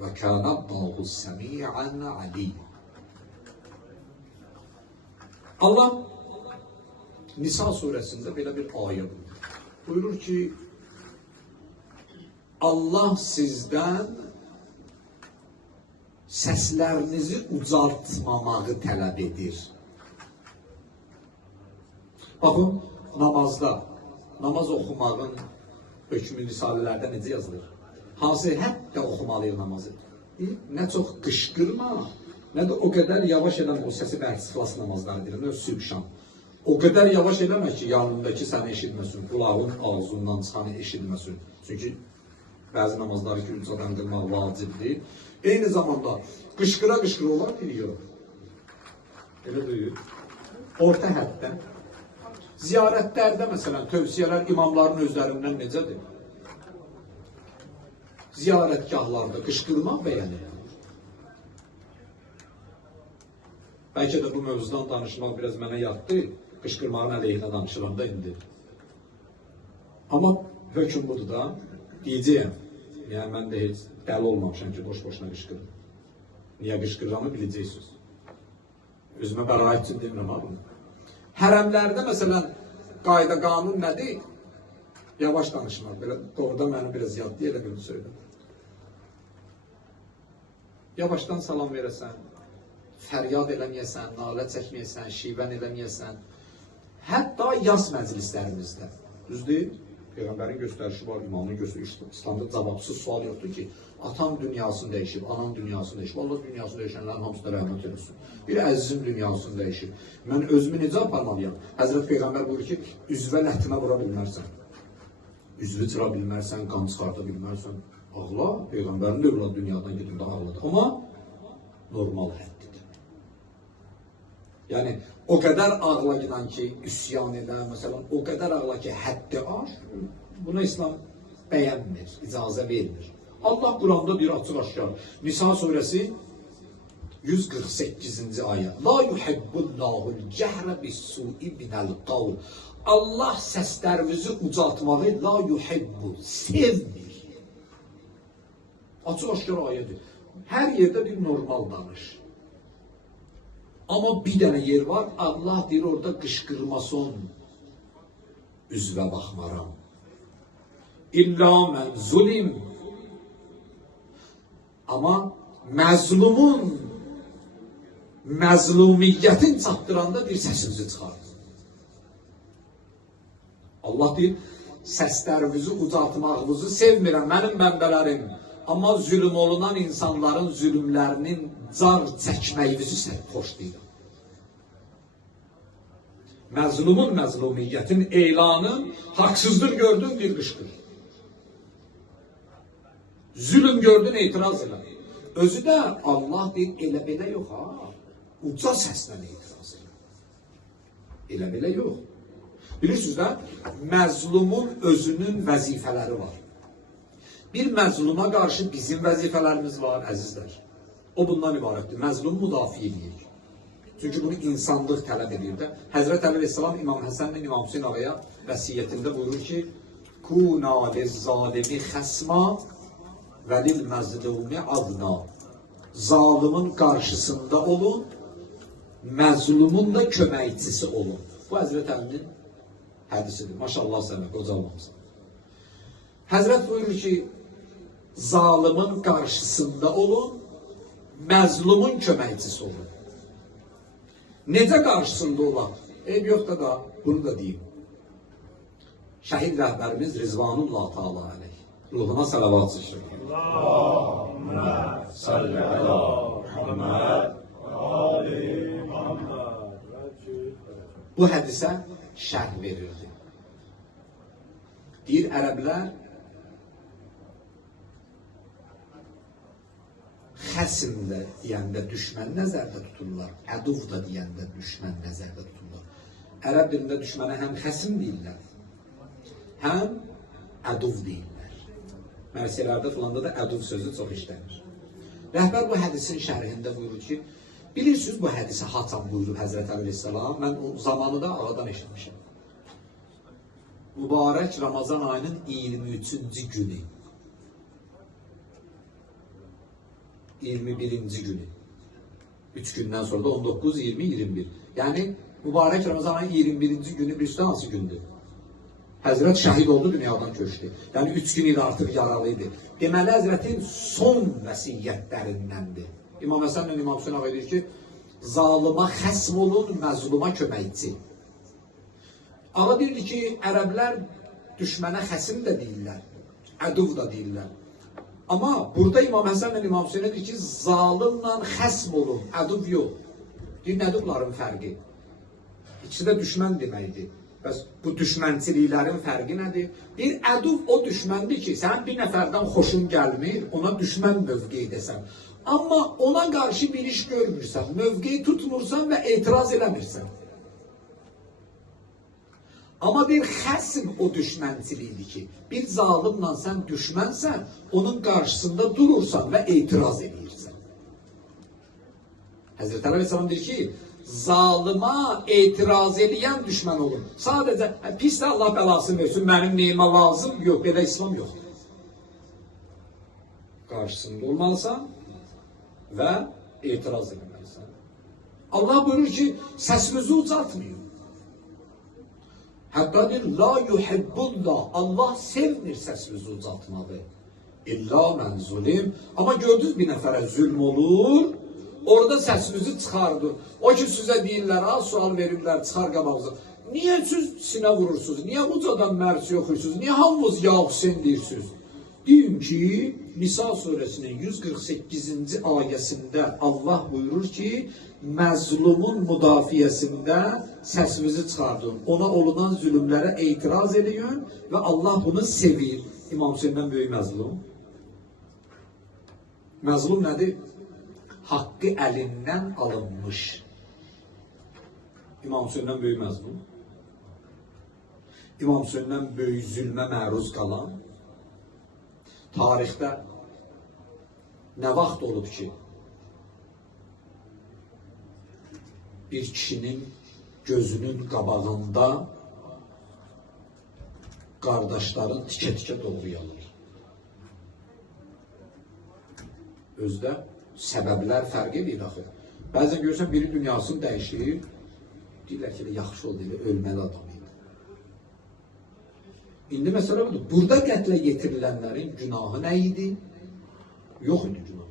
ve kânallahu semî'an alîm. Allah Nisa suresinde böyle bir ayet buyurur. Buyurur ki Allah sizden səslərinizi ucaltmamağı tələb edir. Baxın, namazda, namaz oxumağın hökmü risalələrdə necə yazılır? Hansı hətta oxumalıyıq namazı? Nə çox qışqırma, nə də o qədər yavaş eləmə, o səsi bəhs xilas namazları deyirəm, nə sübşan. O qədər yavaş eləmə ki, yanındakı səni eşitməsin, qulağın ağzından çıxanı eşitməsin. Çünki bəzi namazları ki, ucadan qılmaq vacibdir. Eyni zamanda qışqıra-qışqıra olar deyir. Elə deyir. Orta həddə. Ziyarətlərdə məsələn, tövsiyələr imamların özlərindən necədir? Ziyarətgahlarda qışqırmaq bəyənir. Bəlkə də bu mövzudan danışmaq biraz mənə yatdı. Qışqırmağın əleyhinə danışıram da indi. Amma hökm budur da, deyəcəyəm. Yəni, mən də heç dəli olmamışam ki, boş-boşuna qışqırım. Niyə qışqırıramı biləcəksiniz. Özümə bəraət üçün demirəm ha bunu. Hərəmlərdə məsələn, qayda qanun nədir? Yavaş danışmaq. Belə, doğruda məni biraz yaddı, elə bunu söylədim. Yavaşdan salam verəsən, fəryad eləməyəsən, nalə çəkməyəsən, şivən eləməyəsən. Hətta yaz məclislərimizdə. Düzdür? Peyğəmbərin göstərişi var, imamın göstərişi. İslamda cavabsız sual yoxdur ki, atam dünyasını dəyişib, anam dünyasını dəyişib, Allah dünyasını dəyişənlərin hamısına rəhmət eləsin. Bir əzizim dünyasını dəyişib. Mən özümü necə aparmalıyam? Həzrət Peyğəmbər buyurur ki, üzvə ləhtimə vura bilmərsən. Üzvü çıra bilmərsən, qan çıxarda bilmərsən. Ağla, Peyğəmbərin də övlad dünyadan gedib daha ağladı. Amma normal həddidir. Yəni, o qədər ağla gidən ki, üsyan edən, məsələn, o qədər ağla ki, həddi aş, buna İslam bəyənmir, icazə vermir. Allah Quranda deyir, açıq-aşkar. Nisa surəsi 148-ci ayə. La yuhibbullahul cəhrə bis-su'i minəl qavl. Allah səslərimizi ucaltmağı la yuhibbu, sevmir. Açıq-aşkar ayədir. Hər yerdə bir normal danış. Amma bir dənə yer var, Allah deyir orada qışqırmason, üzvə baxmaram. İlla mən zulim. Amma məzlumun, məzlumiyyətin çatdıranda bir səsinizi çıxardır. Allah deyir, səslərimizi ucaltmağımızı sevmirəm, mənim mənbələrim. Amma zülüm olunan insanların zülümlərinin car çəkməyimizi xoşlayıram. Məzlumun məzlumiyyətin elanı, haqsızlıq gördün, bir qışqır. Zülüm gördün, etiraz elə. Özü də Allah deyir, elə belə yox ha. Uca səslə etiraz elə. Elə belə yox. Bilirsiniz də, məzlumun özünün vəzifələri var. Bir məzluma qarşı bizim vəzifələrimiz var, əzizlər. O bundan ibarətdir. Məzlumu müdafiə edir. Çünki bunu insanlıq tələb edir də. Həzrət Əli Aleyhisselam İmam Həsənlə İmam Hüseyin ağaya vəsiyyətində buyurur ki, Kuna lizzalimi xəsma və lil məzlumi adna. Zalimin qarşısında olun, məzlumun da köməkçisi olun. Bu Həzrət Əlinin hədisidir. Maşallah sənə, qocalmamıza. Həzrət buyurur ki, zalimin qarşısında olun, məzlumun köməkçisi olun. Necə qarşısında olan? Yox da bunu da deyim. Şəhid rəhbərimiz Rizvanullah Teala aleyh. Ruhuna salavat çəkir. Allahümme salli ala Muhammed ali Muhammed. Bu hədisə şərh verirdi. Deyir, ərəblər xəsim də deyəndə düşmən nəzərdə tuturlar, əduf da deyəndə düşmən nəzərdə tuturlar. Ərəb dilində düşmənə həm xəsim deyirlər, həm əduf deyirlər. Mərsiyələrdə filanda da əduf sözü çox işlənir. Rəhbər bu hədisin şərhində buyurur ki, bilirsiniz bu hədisi haçan buyurur Həzrət Əleyhisselam, mən o zamanı da ağadan eşitmişəm. Mübarək Ramazan ayının 23-cü günü. 21-ci günü. 3 gündən sonra da 19, 20, 21. Yəni, mübarək Ramazan ayının 21-ci günü bir üstə hansı gündür? Həzrət şəhid oldu, dünyadan köçdü. Yəni, 3 gün ilə artıq yaralıydı. Deməli, Həzrətin son vəsiyyətlərindəndir. İmam Həsən ilə İmam Hüseyin ağa deyir ki, zalıma xəsm olun, məzluma köməkçi. Ağa deyirdi ki, ərəblər düşmənə xəsim də deyirlər, əduv da deyirlər. Amma burada İmam Həsən və İmam Hüseyin deyir ki, zalimlə xəsm olun, əduv yox. Deyir, nədir bunların fərqi? İkisi də düşmən deməkdir. Bəs bu düşmənçiliklərin fərqi nədir? Bir əduv o düşməndir ki, sən bir nəfərdən xoşun gəlmir, ona düşmən mövqeyi desən. Amma ona qarşı bir iş görmürsən, mövqeyi tutmursan və etiraz eləmirsən. Amma bir xəsm o düşmənçilikdir ki, bir zalimla sən düşmənsən, onun qarşısında durursan və etiraz edirsən. Həzreti Aleyhisselam deyir ki, zalıma etiraz edən düşmən olun. Sadəcə, pis də Allah bəlasını versin, mənim neyimə lazım, yox, belə İslam yox. Qarşısında olmalısan və etiraz etməlisən. Allah buyurur ki, səsinizi ucaltmayın. Hətta deyir, la yuhibbullah, Allah sevmir səsinizi ucaltmalı. İlla mən zulim. Amma gördünüz bir nəfərə zülm olur, orada səsinizi çıxardın. O ki, sizə deyirlər, sual verirlər, çıxar qabağınıza. Niyə siz sinə vurursunuz? Niyə ucadan mərsi oxuyursunuz? Niyə hamınız ya Hüseyin deyirsiniz? Deyim ki, Nisa suresinin 148-ci ayəsində Allah buyurur ki, məzlumun müdafiyəsində səsinizi çıxardın. Ona olunan zülümlərə etiraz edin və Allah bunu sevir. İmam Hüseyin'dən böyük məzlum. Məzlum nədir? Haqqı əlindən alınmış. İmam Hüseyin'dən böyük məzlum. İmam Hüseyin'dən böyük zülmə məruz qalan. Tarixdə nə vaxt olub ki, bir kişinin gözünün qabağında qardaşların tikə-tikə doğrayalır. Özdə səbəblər fərq edir axı. Bəzən görürsən biri dünyasını dəyişir, deyirlər ki, yaxşı oldu, ölməli adam idi. İndi məsələ budur. Burada qətlə yetirilənlərin günahı nə idi? Yox idi günah.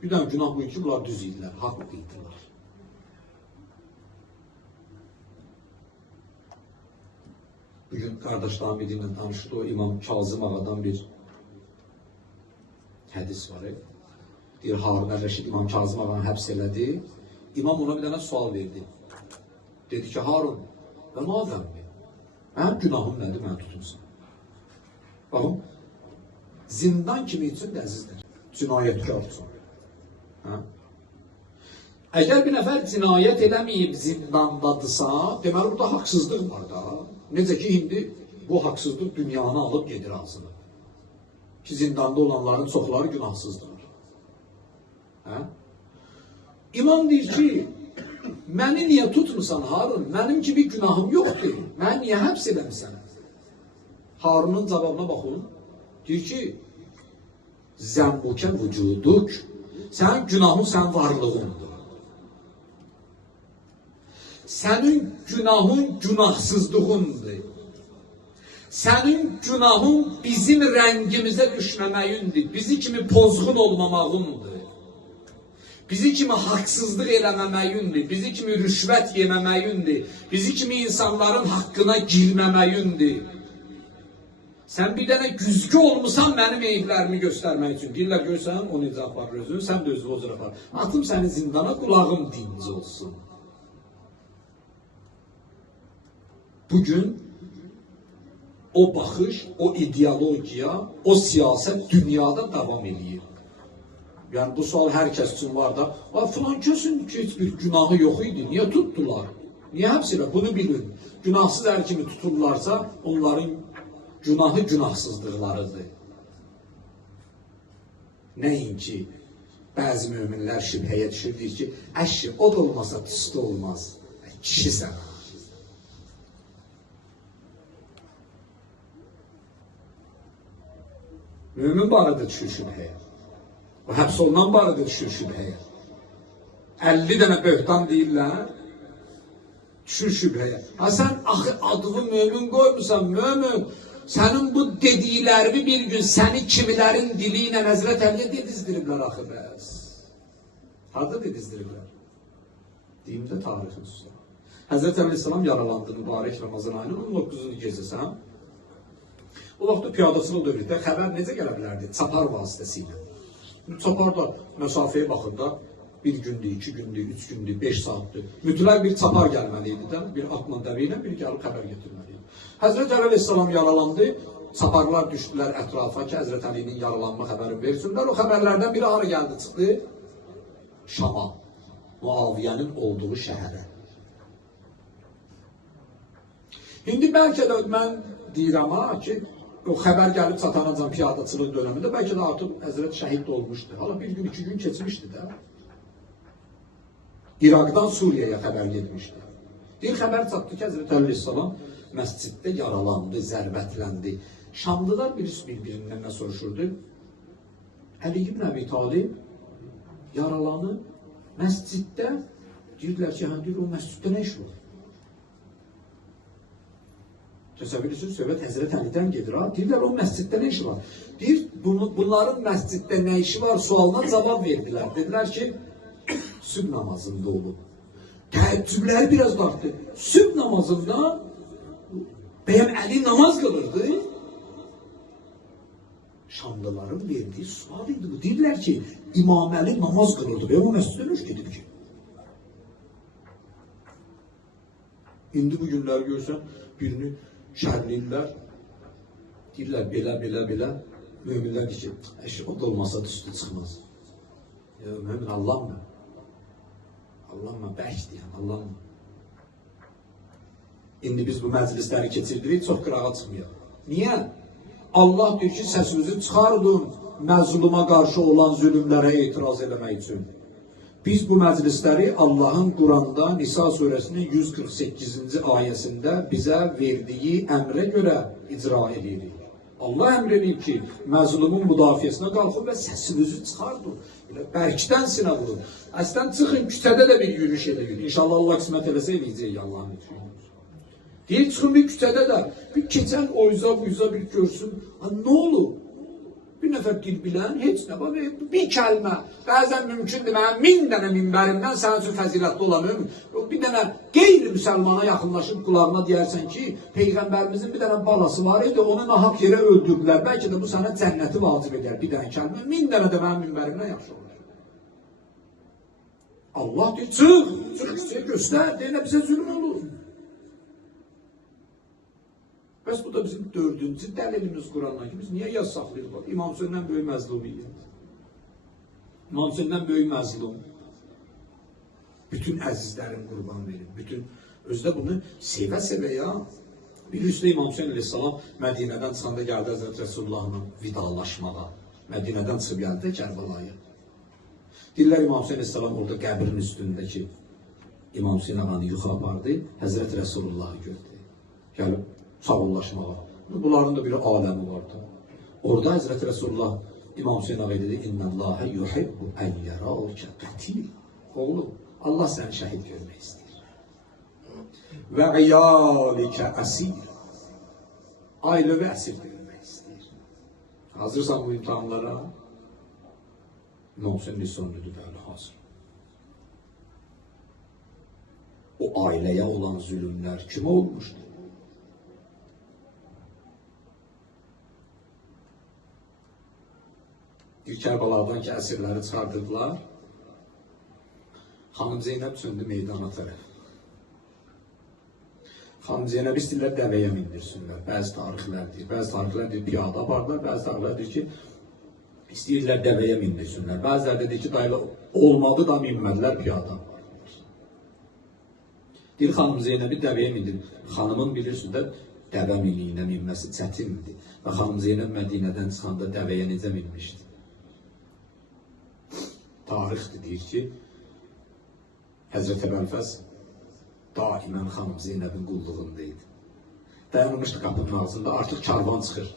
Bir dənə günah bu ki, bunlar düz idilər, haqq idilər. Bugün qardaşlarım biriyle danışdı, o İmam Kazım Ağadan bir hədis var. Deyir, Harun Rəşid İmam Kazım Ağanı həbs elədi. İmam ona bir dənə sual verdi. Dedi ki, Harun, və madəm mi? Mənim günahım nədir, mən tutumsan? Baxın, zindan kimi üçün də əzizdir. Cinayətkar üçün. Əgər bir nəfər cinayət eləməyib zindandadırsa, deməli burada haqsızlıq var da. Necə ki, indi bu haqsızlıq dünyanı alıb gedir ağzını. Ki, zindanda olanların çoxları günahsızdır. İmam deyir ki, məni niyə tutmursan Harun? Mənim ki bir günahım yoxdur. Məni niyə həbs eləmirsən? Harun'un cavabına baxın. Deyir ki, zəmbukə vücuduk. Sənin günahın, sənin varlığındır. Sənin günahın günahsızlığındır. Sənin günahın bizim rəngimizə düşməməyindir. Bizi kimi pozğun olmamağındır. Bizi kimi haqsızlıq eləməməyindir. Bizi kimi rüşvət yeməməyindir. Bizi kimi insanların haqqına girməməyindir. Sən bir dənə güzgü olmusan mənim eyiblərimi göstərmək üçün. Deyirlər, görsən, o necə aparır özünü, sən də özünü o cür aparır. Atım səni zindana, qulağım dinc olsun. Bugün o baxış, o ideologiya, o siyasət dünyada davam edir. Yəni bu sual hər kəs üçün var da, filan kəsin ki, heç bir günahı yox idi, niyə tutdular? Niyə həbs elə? Bunu bilin. Günahsız hər kimi tuturlarsa, onların günahı günahsızlıqlarıdır. Nəinki bəzi möminlər şübhəyə düşür, deyir ki, əşi, o da olmasa tüstü olmaz. Kişi sən. Mömin barədə düşür şübhəyə. O həbs olunan barədə düşür şübhəyə. 50 dənə böhtan deyirlər, düşür şübhəyə. Ha sən axı adını mömin qoymursan, mömin, sənin bu dediklərini bir gün səni kimilərin dili ilə Həzrət Əliyə dedizdiriblər axı bəs. Harada dedizdiriblər? Deyim də tarixin üstə. Həzrət Əleyhisselam yaralandı mübarək Ramazan ayının 19-cu gecəsi. O vaxt piyadaçılıq dövründə xəbər necə gələ bilərdi? Çapar vasitəsilə. Çapar da məsafəyə baxır da, bir gündür, 2 gündür, 3 gündür, 5 saatdir. Mütləq bir çapar gəlməliydi də, bir atla dəvi ilə bir gəlib xəbər getirməliydi. Həzrət Əli Əleyhisselam yaralandı, çaparlar düşdülər ətrafa ki, Həzrət Əlinin yaralanma xəbərini versinlər. O xəbərlərdən biri hara gəldi, çıxdı? Şama, Muaviyyənin olduğu şəhərə. İndi bəlkə də mən deyirəm ki, o xəbər gəlib çatanacan piyadaçılıq dönəmində bəlkə də artıq Həzrət şəhid olmuşdu. Hala bir gün, 2 gün keçmişdi də. İraqdan Suriyaya xəbər getmişdi. Bir xəbər çatdı ki, Həzrət Əleyhisselam məsciddə yaralandı, zərbətləndi. Şamlılar birisi bir-birindən nə soruşurdu? Əli ibn Əbi Talib yaralanıb məsciddə, deyirlər ki, deyir, o məsciddə nə iş var? Təsəvvür üçün söhbət Həzrət Əlidən gedir. Deyirlər, o məsciddə nə işi var? Deyir, bunların məsciddə nə işi var sualına cavab verdilər. Dedilər ki, sübh namazında olub. Təəccübləri biraz dartdı. Sübh namazında bəyəm Əli namaz qılırdı. Şamlıların verdiği sual idi bu. Deyirlər ki, İmam Əli namaz qılırdı. Bəyəm o məsciddə nə iş gedir ki? İndi bu günlər görsən, birini şərliyirlər, deyirlər, belə, müminlər deyir ki, o da olmasa üstü çıxmaz. Mümin Allah'ım, bək deyən, Allah'ım. İndi biz bu məclisləri keçirdirik, çox qırağa çıxmayaq. Niyə? Allah deyir ki, səsinizi çıxardın, məzluma qarşı olan zülümlərə etiraz eləmək üçün. Biz bu məclisləri Allah'ın Kur'an'da Nisa suresinin 148. ayəsində bizə verdiyi əmrə görə icra edirik. Allah əmr edib ki, məzlumun müdafiəsinə qalxın və səsinizi çıxardın. Bərkdən sinə vurun. Əslən çıxın, küçədə də bir yürüyüş edin. İnşallah Allah qismət eləsə eləyəcək Allah'ın üçün. Deyir, çıxın bir küçədə də, bir keçən oyza buyza bir görsün. Nə olur? Bir nəfər dil bilən, heç nə var, bir kəlmə, bəzən mümkündür, mənim 1000 dənə minbərimdən sənin üçün fəzilətli olan bir dənə qeyri-müsəlmana yaxınlaşıb qulağına deyərsən ki, Peyğəmbərimizin bir dənə balası var idi, onu nahaq yerə öldürdülər, bəlkə də bu sənə cənnəti vacib edər, bir dənə kəlmə, 1000 dənə də mənim minbərimdən yaxşı olur. Allah deyir, çıx, göstər, deyinə bizə zülm olur. Bəs bu da bizim 4-cü dəlilimiz Kur'an'dan ki, biz niyə yaz saxlayırıq? İmam Hüseyndən böyük məzlumiyyət. İmam Hüseyndən böyük məzlum. Bütün əzizlərin qurban verir. Özdə bunu sevə-sevə ya. Bir üstə İmam Hüseyin Aleyhisselam Mədinədən çıxanda gəldi Həzrət Resulullah'la vidalaşmağa. Mədinədən çıxıb gəldi Kərbalaya. Deyirlər İmam Hüseyin Aleyhisselam orada qəbrin üstündəki İmam Hüseyin ağanı yuxu apardı, Həzrət Resulullah'ı gördü. Gəlib sağollaşmağa. Bunların da bir aləmi vardı. Orada Həzrət Resulullah İmam Hüseyin ağa dedi, İnnəllâhe yuhibbu ən yərâke qətil. Oğlum, Allah səni şəhid görmək istəyir. Və iyâlikə əsir. Ailəvi əsir görmək istəyir. Hazırsan bu imtihanlara? İmam Hüseyin sonludur bəli, hazır. O ailəyə olan zülümlər kimə olmuşdur? Kərbəladan ki, əsirləri çıxardırdılar. Xanım Zeynəb söndü meydana tərəf. Xanım Zeynəb istəyirlər dəvəyə mindirsinlər. Bəzi tarixlər deyir, piyada apardılar. Bəzi tarixlər deyir ki, istəyirlər dəvəyə mindirsinlər. Bəziləri deyir ki, dayıla olmadı da minmədilər, piyada. Deyir, xanım Zeynəbi dəvəyə mindir. Xanımın bilirsiniz də dəvə miniyinə minməsi çətindir. Və xanım Zeynəb Mədinədən çıxanda dəvəyə necə minmişdi? Tarixdir, deyir ki, Həzrət Əbəlfəz daimən xanım Zeynəbin qulluğundaydı. Dayanmışdı qapının ağzında, artıq karvan çıxır.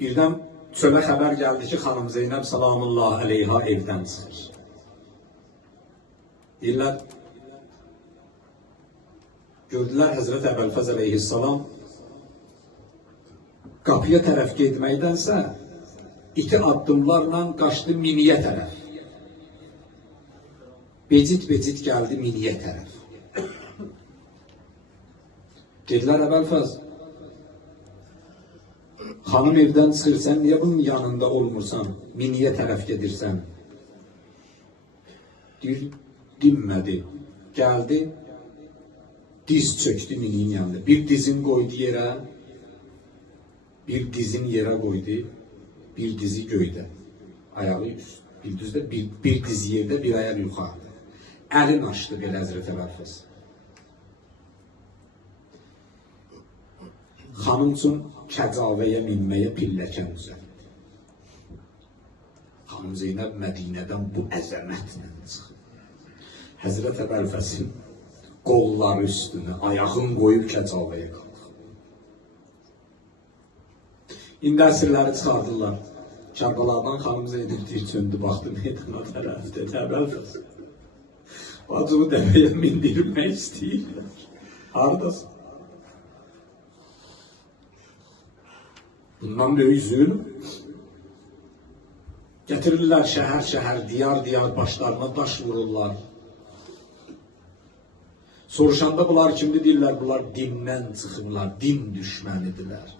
Birdən çölə xəbər gəldi ki, xanım Zeynəb salamullah əleyha evdən çıxır. Deyirlər, gördülər Həzrət Əbəlfəz əleyhissalam qapıya tərəf getməkdənsə, iti addımlarla qaçdı miniyə tərəf. Becit gəldi miniyə tərəf. Dedilər, Əbəlfəz, xanım evdən çıxırsan, niyə bunun yanında olmursan, miniyə tərəf gedirsən? Deyir, dinmədi. Gəldi, diz çöktü miniyin yanında. Bir dizin qoydu yerə, bir dizin yerə qoydu, bir dizi göydə. Ayağı üst, bir düzdə, bir dizi yerdə, bir ayaq yuxarıda. Əlin açdı belə Həzrət Əbəlfəz. Xanım üçün kəcavəyə minməyə pilləkən düzəldi. Xanım Zeynəb Mədinədən bu əzəmətlə çıxdı. Həzrət Əbəlfəzin qolları üstünə, ayağın qoyub kəcavəyə qaldı. İndi əsirləri çıxardırlar. Kərbəladan xanım Zeynəb deyir, çöndü, baxdı meydana tərəf, dedi, Əbəlfəz, bacımı dəvəyə mindirmək istəyirlər. Haradasın? Bundan böyük zülm. Gətirirlər şəhər, diyar başlarına daş vururlar. Soruşanda bunlar kimdir deyirlər, bunlar dindən çıxırlar, din düşmənidirlər.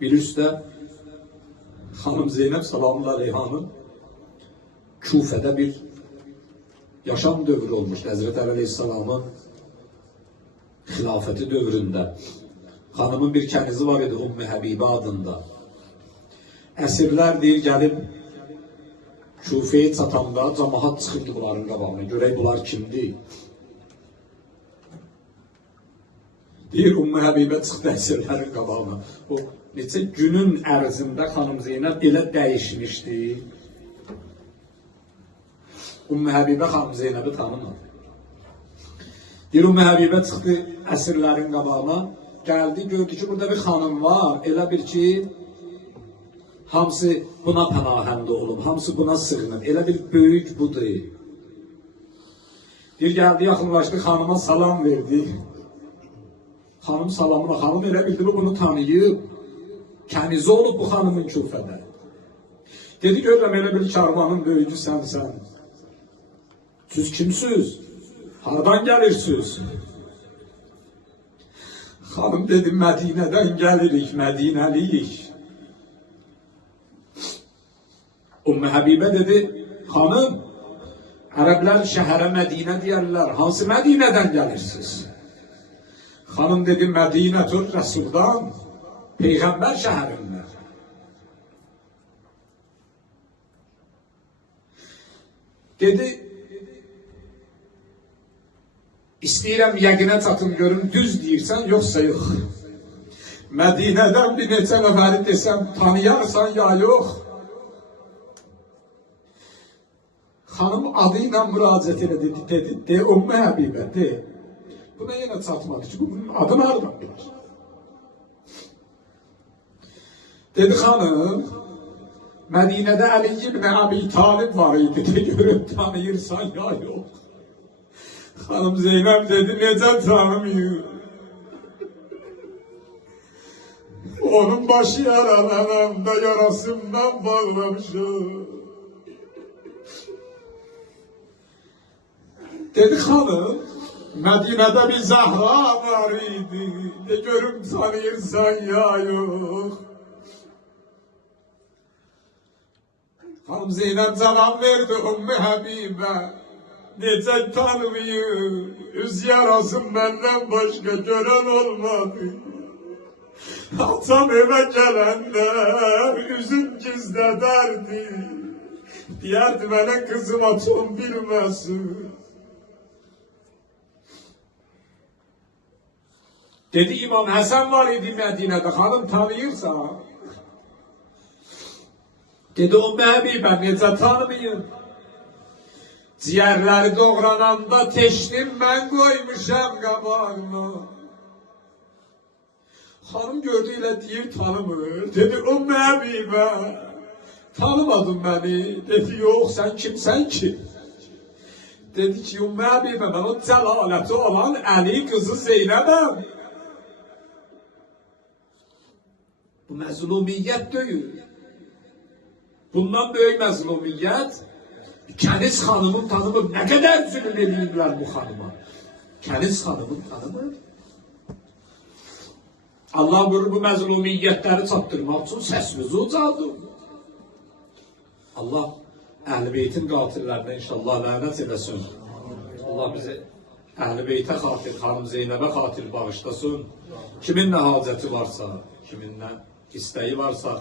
Bir üstə xanım Zeynəb salamlı aleyhanın Küfədə bir yaşam dövrü olmuşdu. Həzrət Əli Aleyhisselamın xilafəti dövründə. Xanımın bir kənizi var idi, Ümmü Həbibə adında. Əsirlər deyir, gəlib Küfəyə çatanda cəmaət çıxırdı bunların qabağına. Görək bunlar kimdir? Deyir, Ümmü Həbibə çıxdı əsirlərin qabağına. O, neçə günün ərzində xanım Zeynəb elə dəyişmişdi. Ümmü Həbibə xanım Zeynəbi tanımır. Deyir, Ümmü Həbibə çıxdı əsirlərin qabağına. Gəldi, gördü ki, burada bir xanım var. Elə bir ki, hamısı buna pənahəndə olub, hamısı buna sığınıb. Elə bir böyük budur. Bir gəldi, yaxınlaşdı, xanıma salam verdi. Xanım salamına, xanım elə bildi, bunu tanıyıb. Kənizi olub bu xanımın Küfədə. Dedi, görürəm, elə bir karvanın böyücü sənsən. Siz kimsiniz? Haradan gəlirsiniz? Xanım dedi, Mədinədən gəlirik, Mədinəliyik. Ümmü Həbibə dedi, xanım, ərəblər şəhərə Mədinə deyərlər, hansı Mədinədən gəlirsiniz? Xanım dedi, Mədinətür Rəsuldan, Peyğəmbər şəhərindən. Dedi, İstəyirəm yəqinə çatım görüm, düz deyirsən, yoxsa yox. Mədinədən bir neçə nəfəri desəm, tanıyarsan ya yox. Xanım adı ilə müraciət elədi, dedi, Ümmü Həbibə, de. Buna yenə çatmadı ki, bunun adı nereden bilir? Dedi, xanım, Mədinədə Əli ibn Əbi Talib var idi, de, görüb tanıyırsan ya yox. Xanım Zeynəb dedi, necə tanımıyor? Onun başı yaralananda yarasından bağlamışım. Dedi, xanım, Mədinədə bir Zəhra var idi, de görüm tanıyırsan ya yox. Xanım Zeynəb cavab verdi, Ümmü Həbibə, necə tanımayım, üz yarasın məndən başqa görən olmadı. Atam evə gələndə üzüm gizlədərdi, deyərdi mənə qızım açım bilməsin. Dedi, İmam Həsən var idi Mədinədə, xanım tanıyırsan? Dedi, Ümmü Həbibə, necə tanımayım? Ciyərləri doğrananda teşnim mən qoymuşam qabağına. Xanım gördü ilə deyir, tanımır. Dedi, Ümmü Həbibə, tanımadın məni. Dedi, yox, sən kimsən ki? Dedi ki, Ümmü Həbibə, mən o cəlaləti olan Əli qızı Zeynəbəm. Bu məzlumiyyət deyil. Bundan böyük məzlumiyyət, Kəniz xanımın tanımı nə qədər zülüm ediblər bu xanıma. Kəniz xanımın tanımı. Allah buyurur bu məzlumiyyətləri çatdırmaq üçün səsimizi ucaldır. Allah Əhl-i Beytin qatillərinə inşallah lənət edəsin. Allah bizi Əhl-i Beytə xatir, xanım Zeynəbə xatir bağışlasın. Kimin nə hacəti varsa, kimin nə istəyi varsa,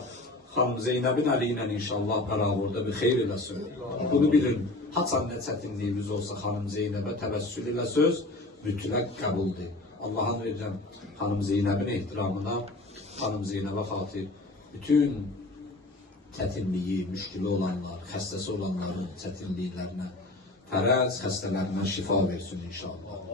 xanım Zeynəbin əli ilə inşallah bərabərdə bir xeyr eləsin. Bunu bilin, haçan nə çətinliyimiz olsa xanım Zeynəbə təvəssül ilə söz mütləq qəbuldur. Allah'ın verəcəm xanım Zeynəbin ehtiramına, xanım Zeynəbə xatir bütün çətinliyi, müşkili olanlar, xəstəsi olanların çətinliklərinə, fərəz xəstələrinə şifa versin inşallah.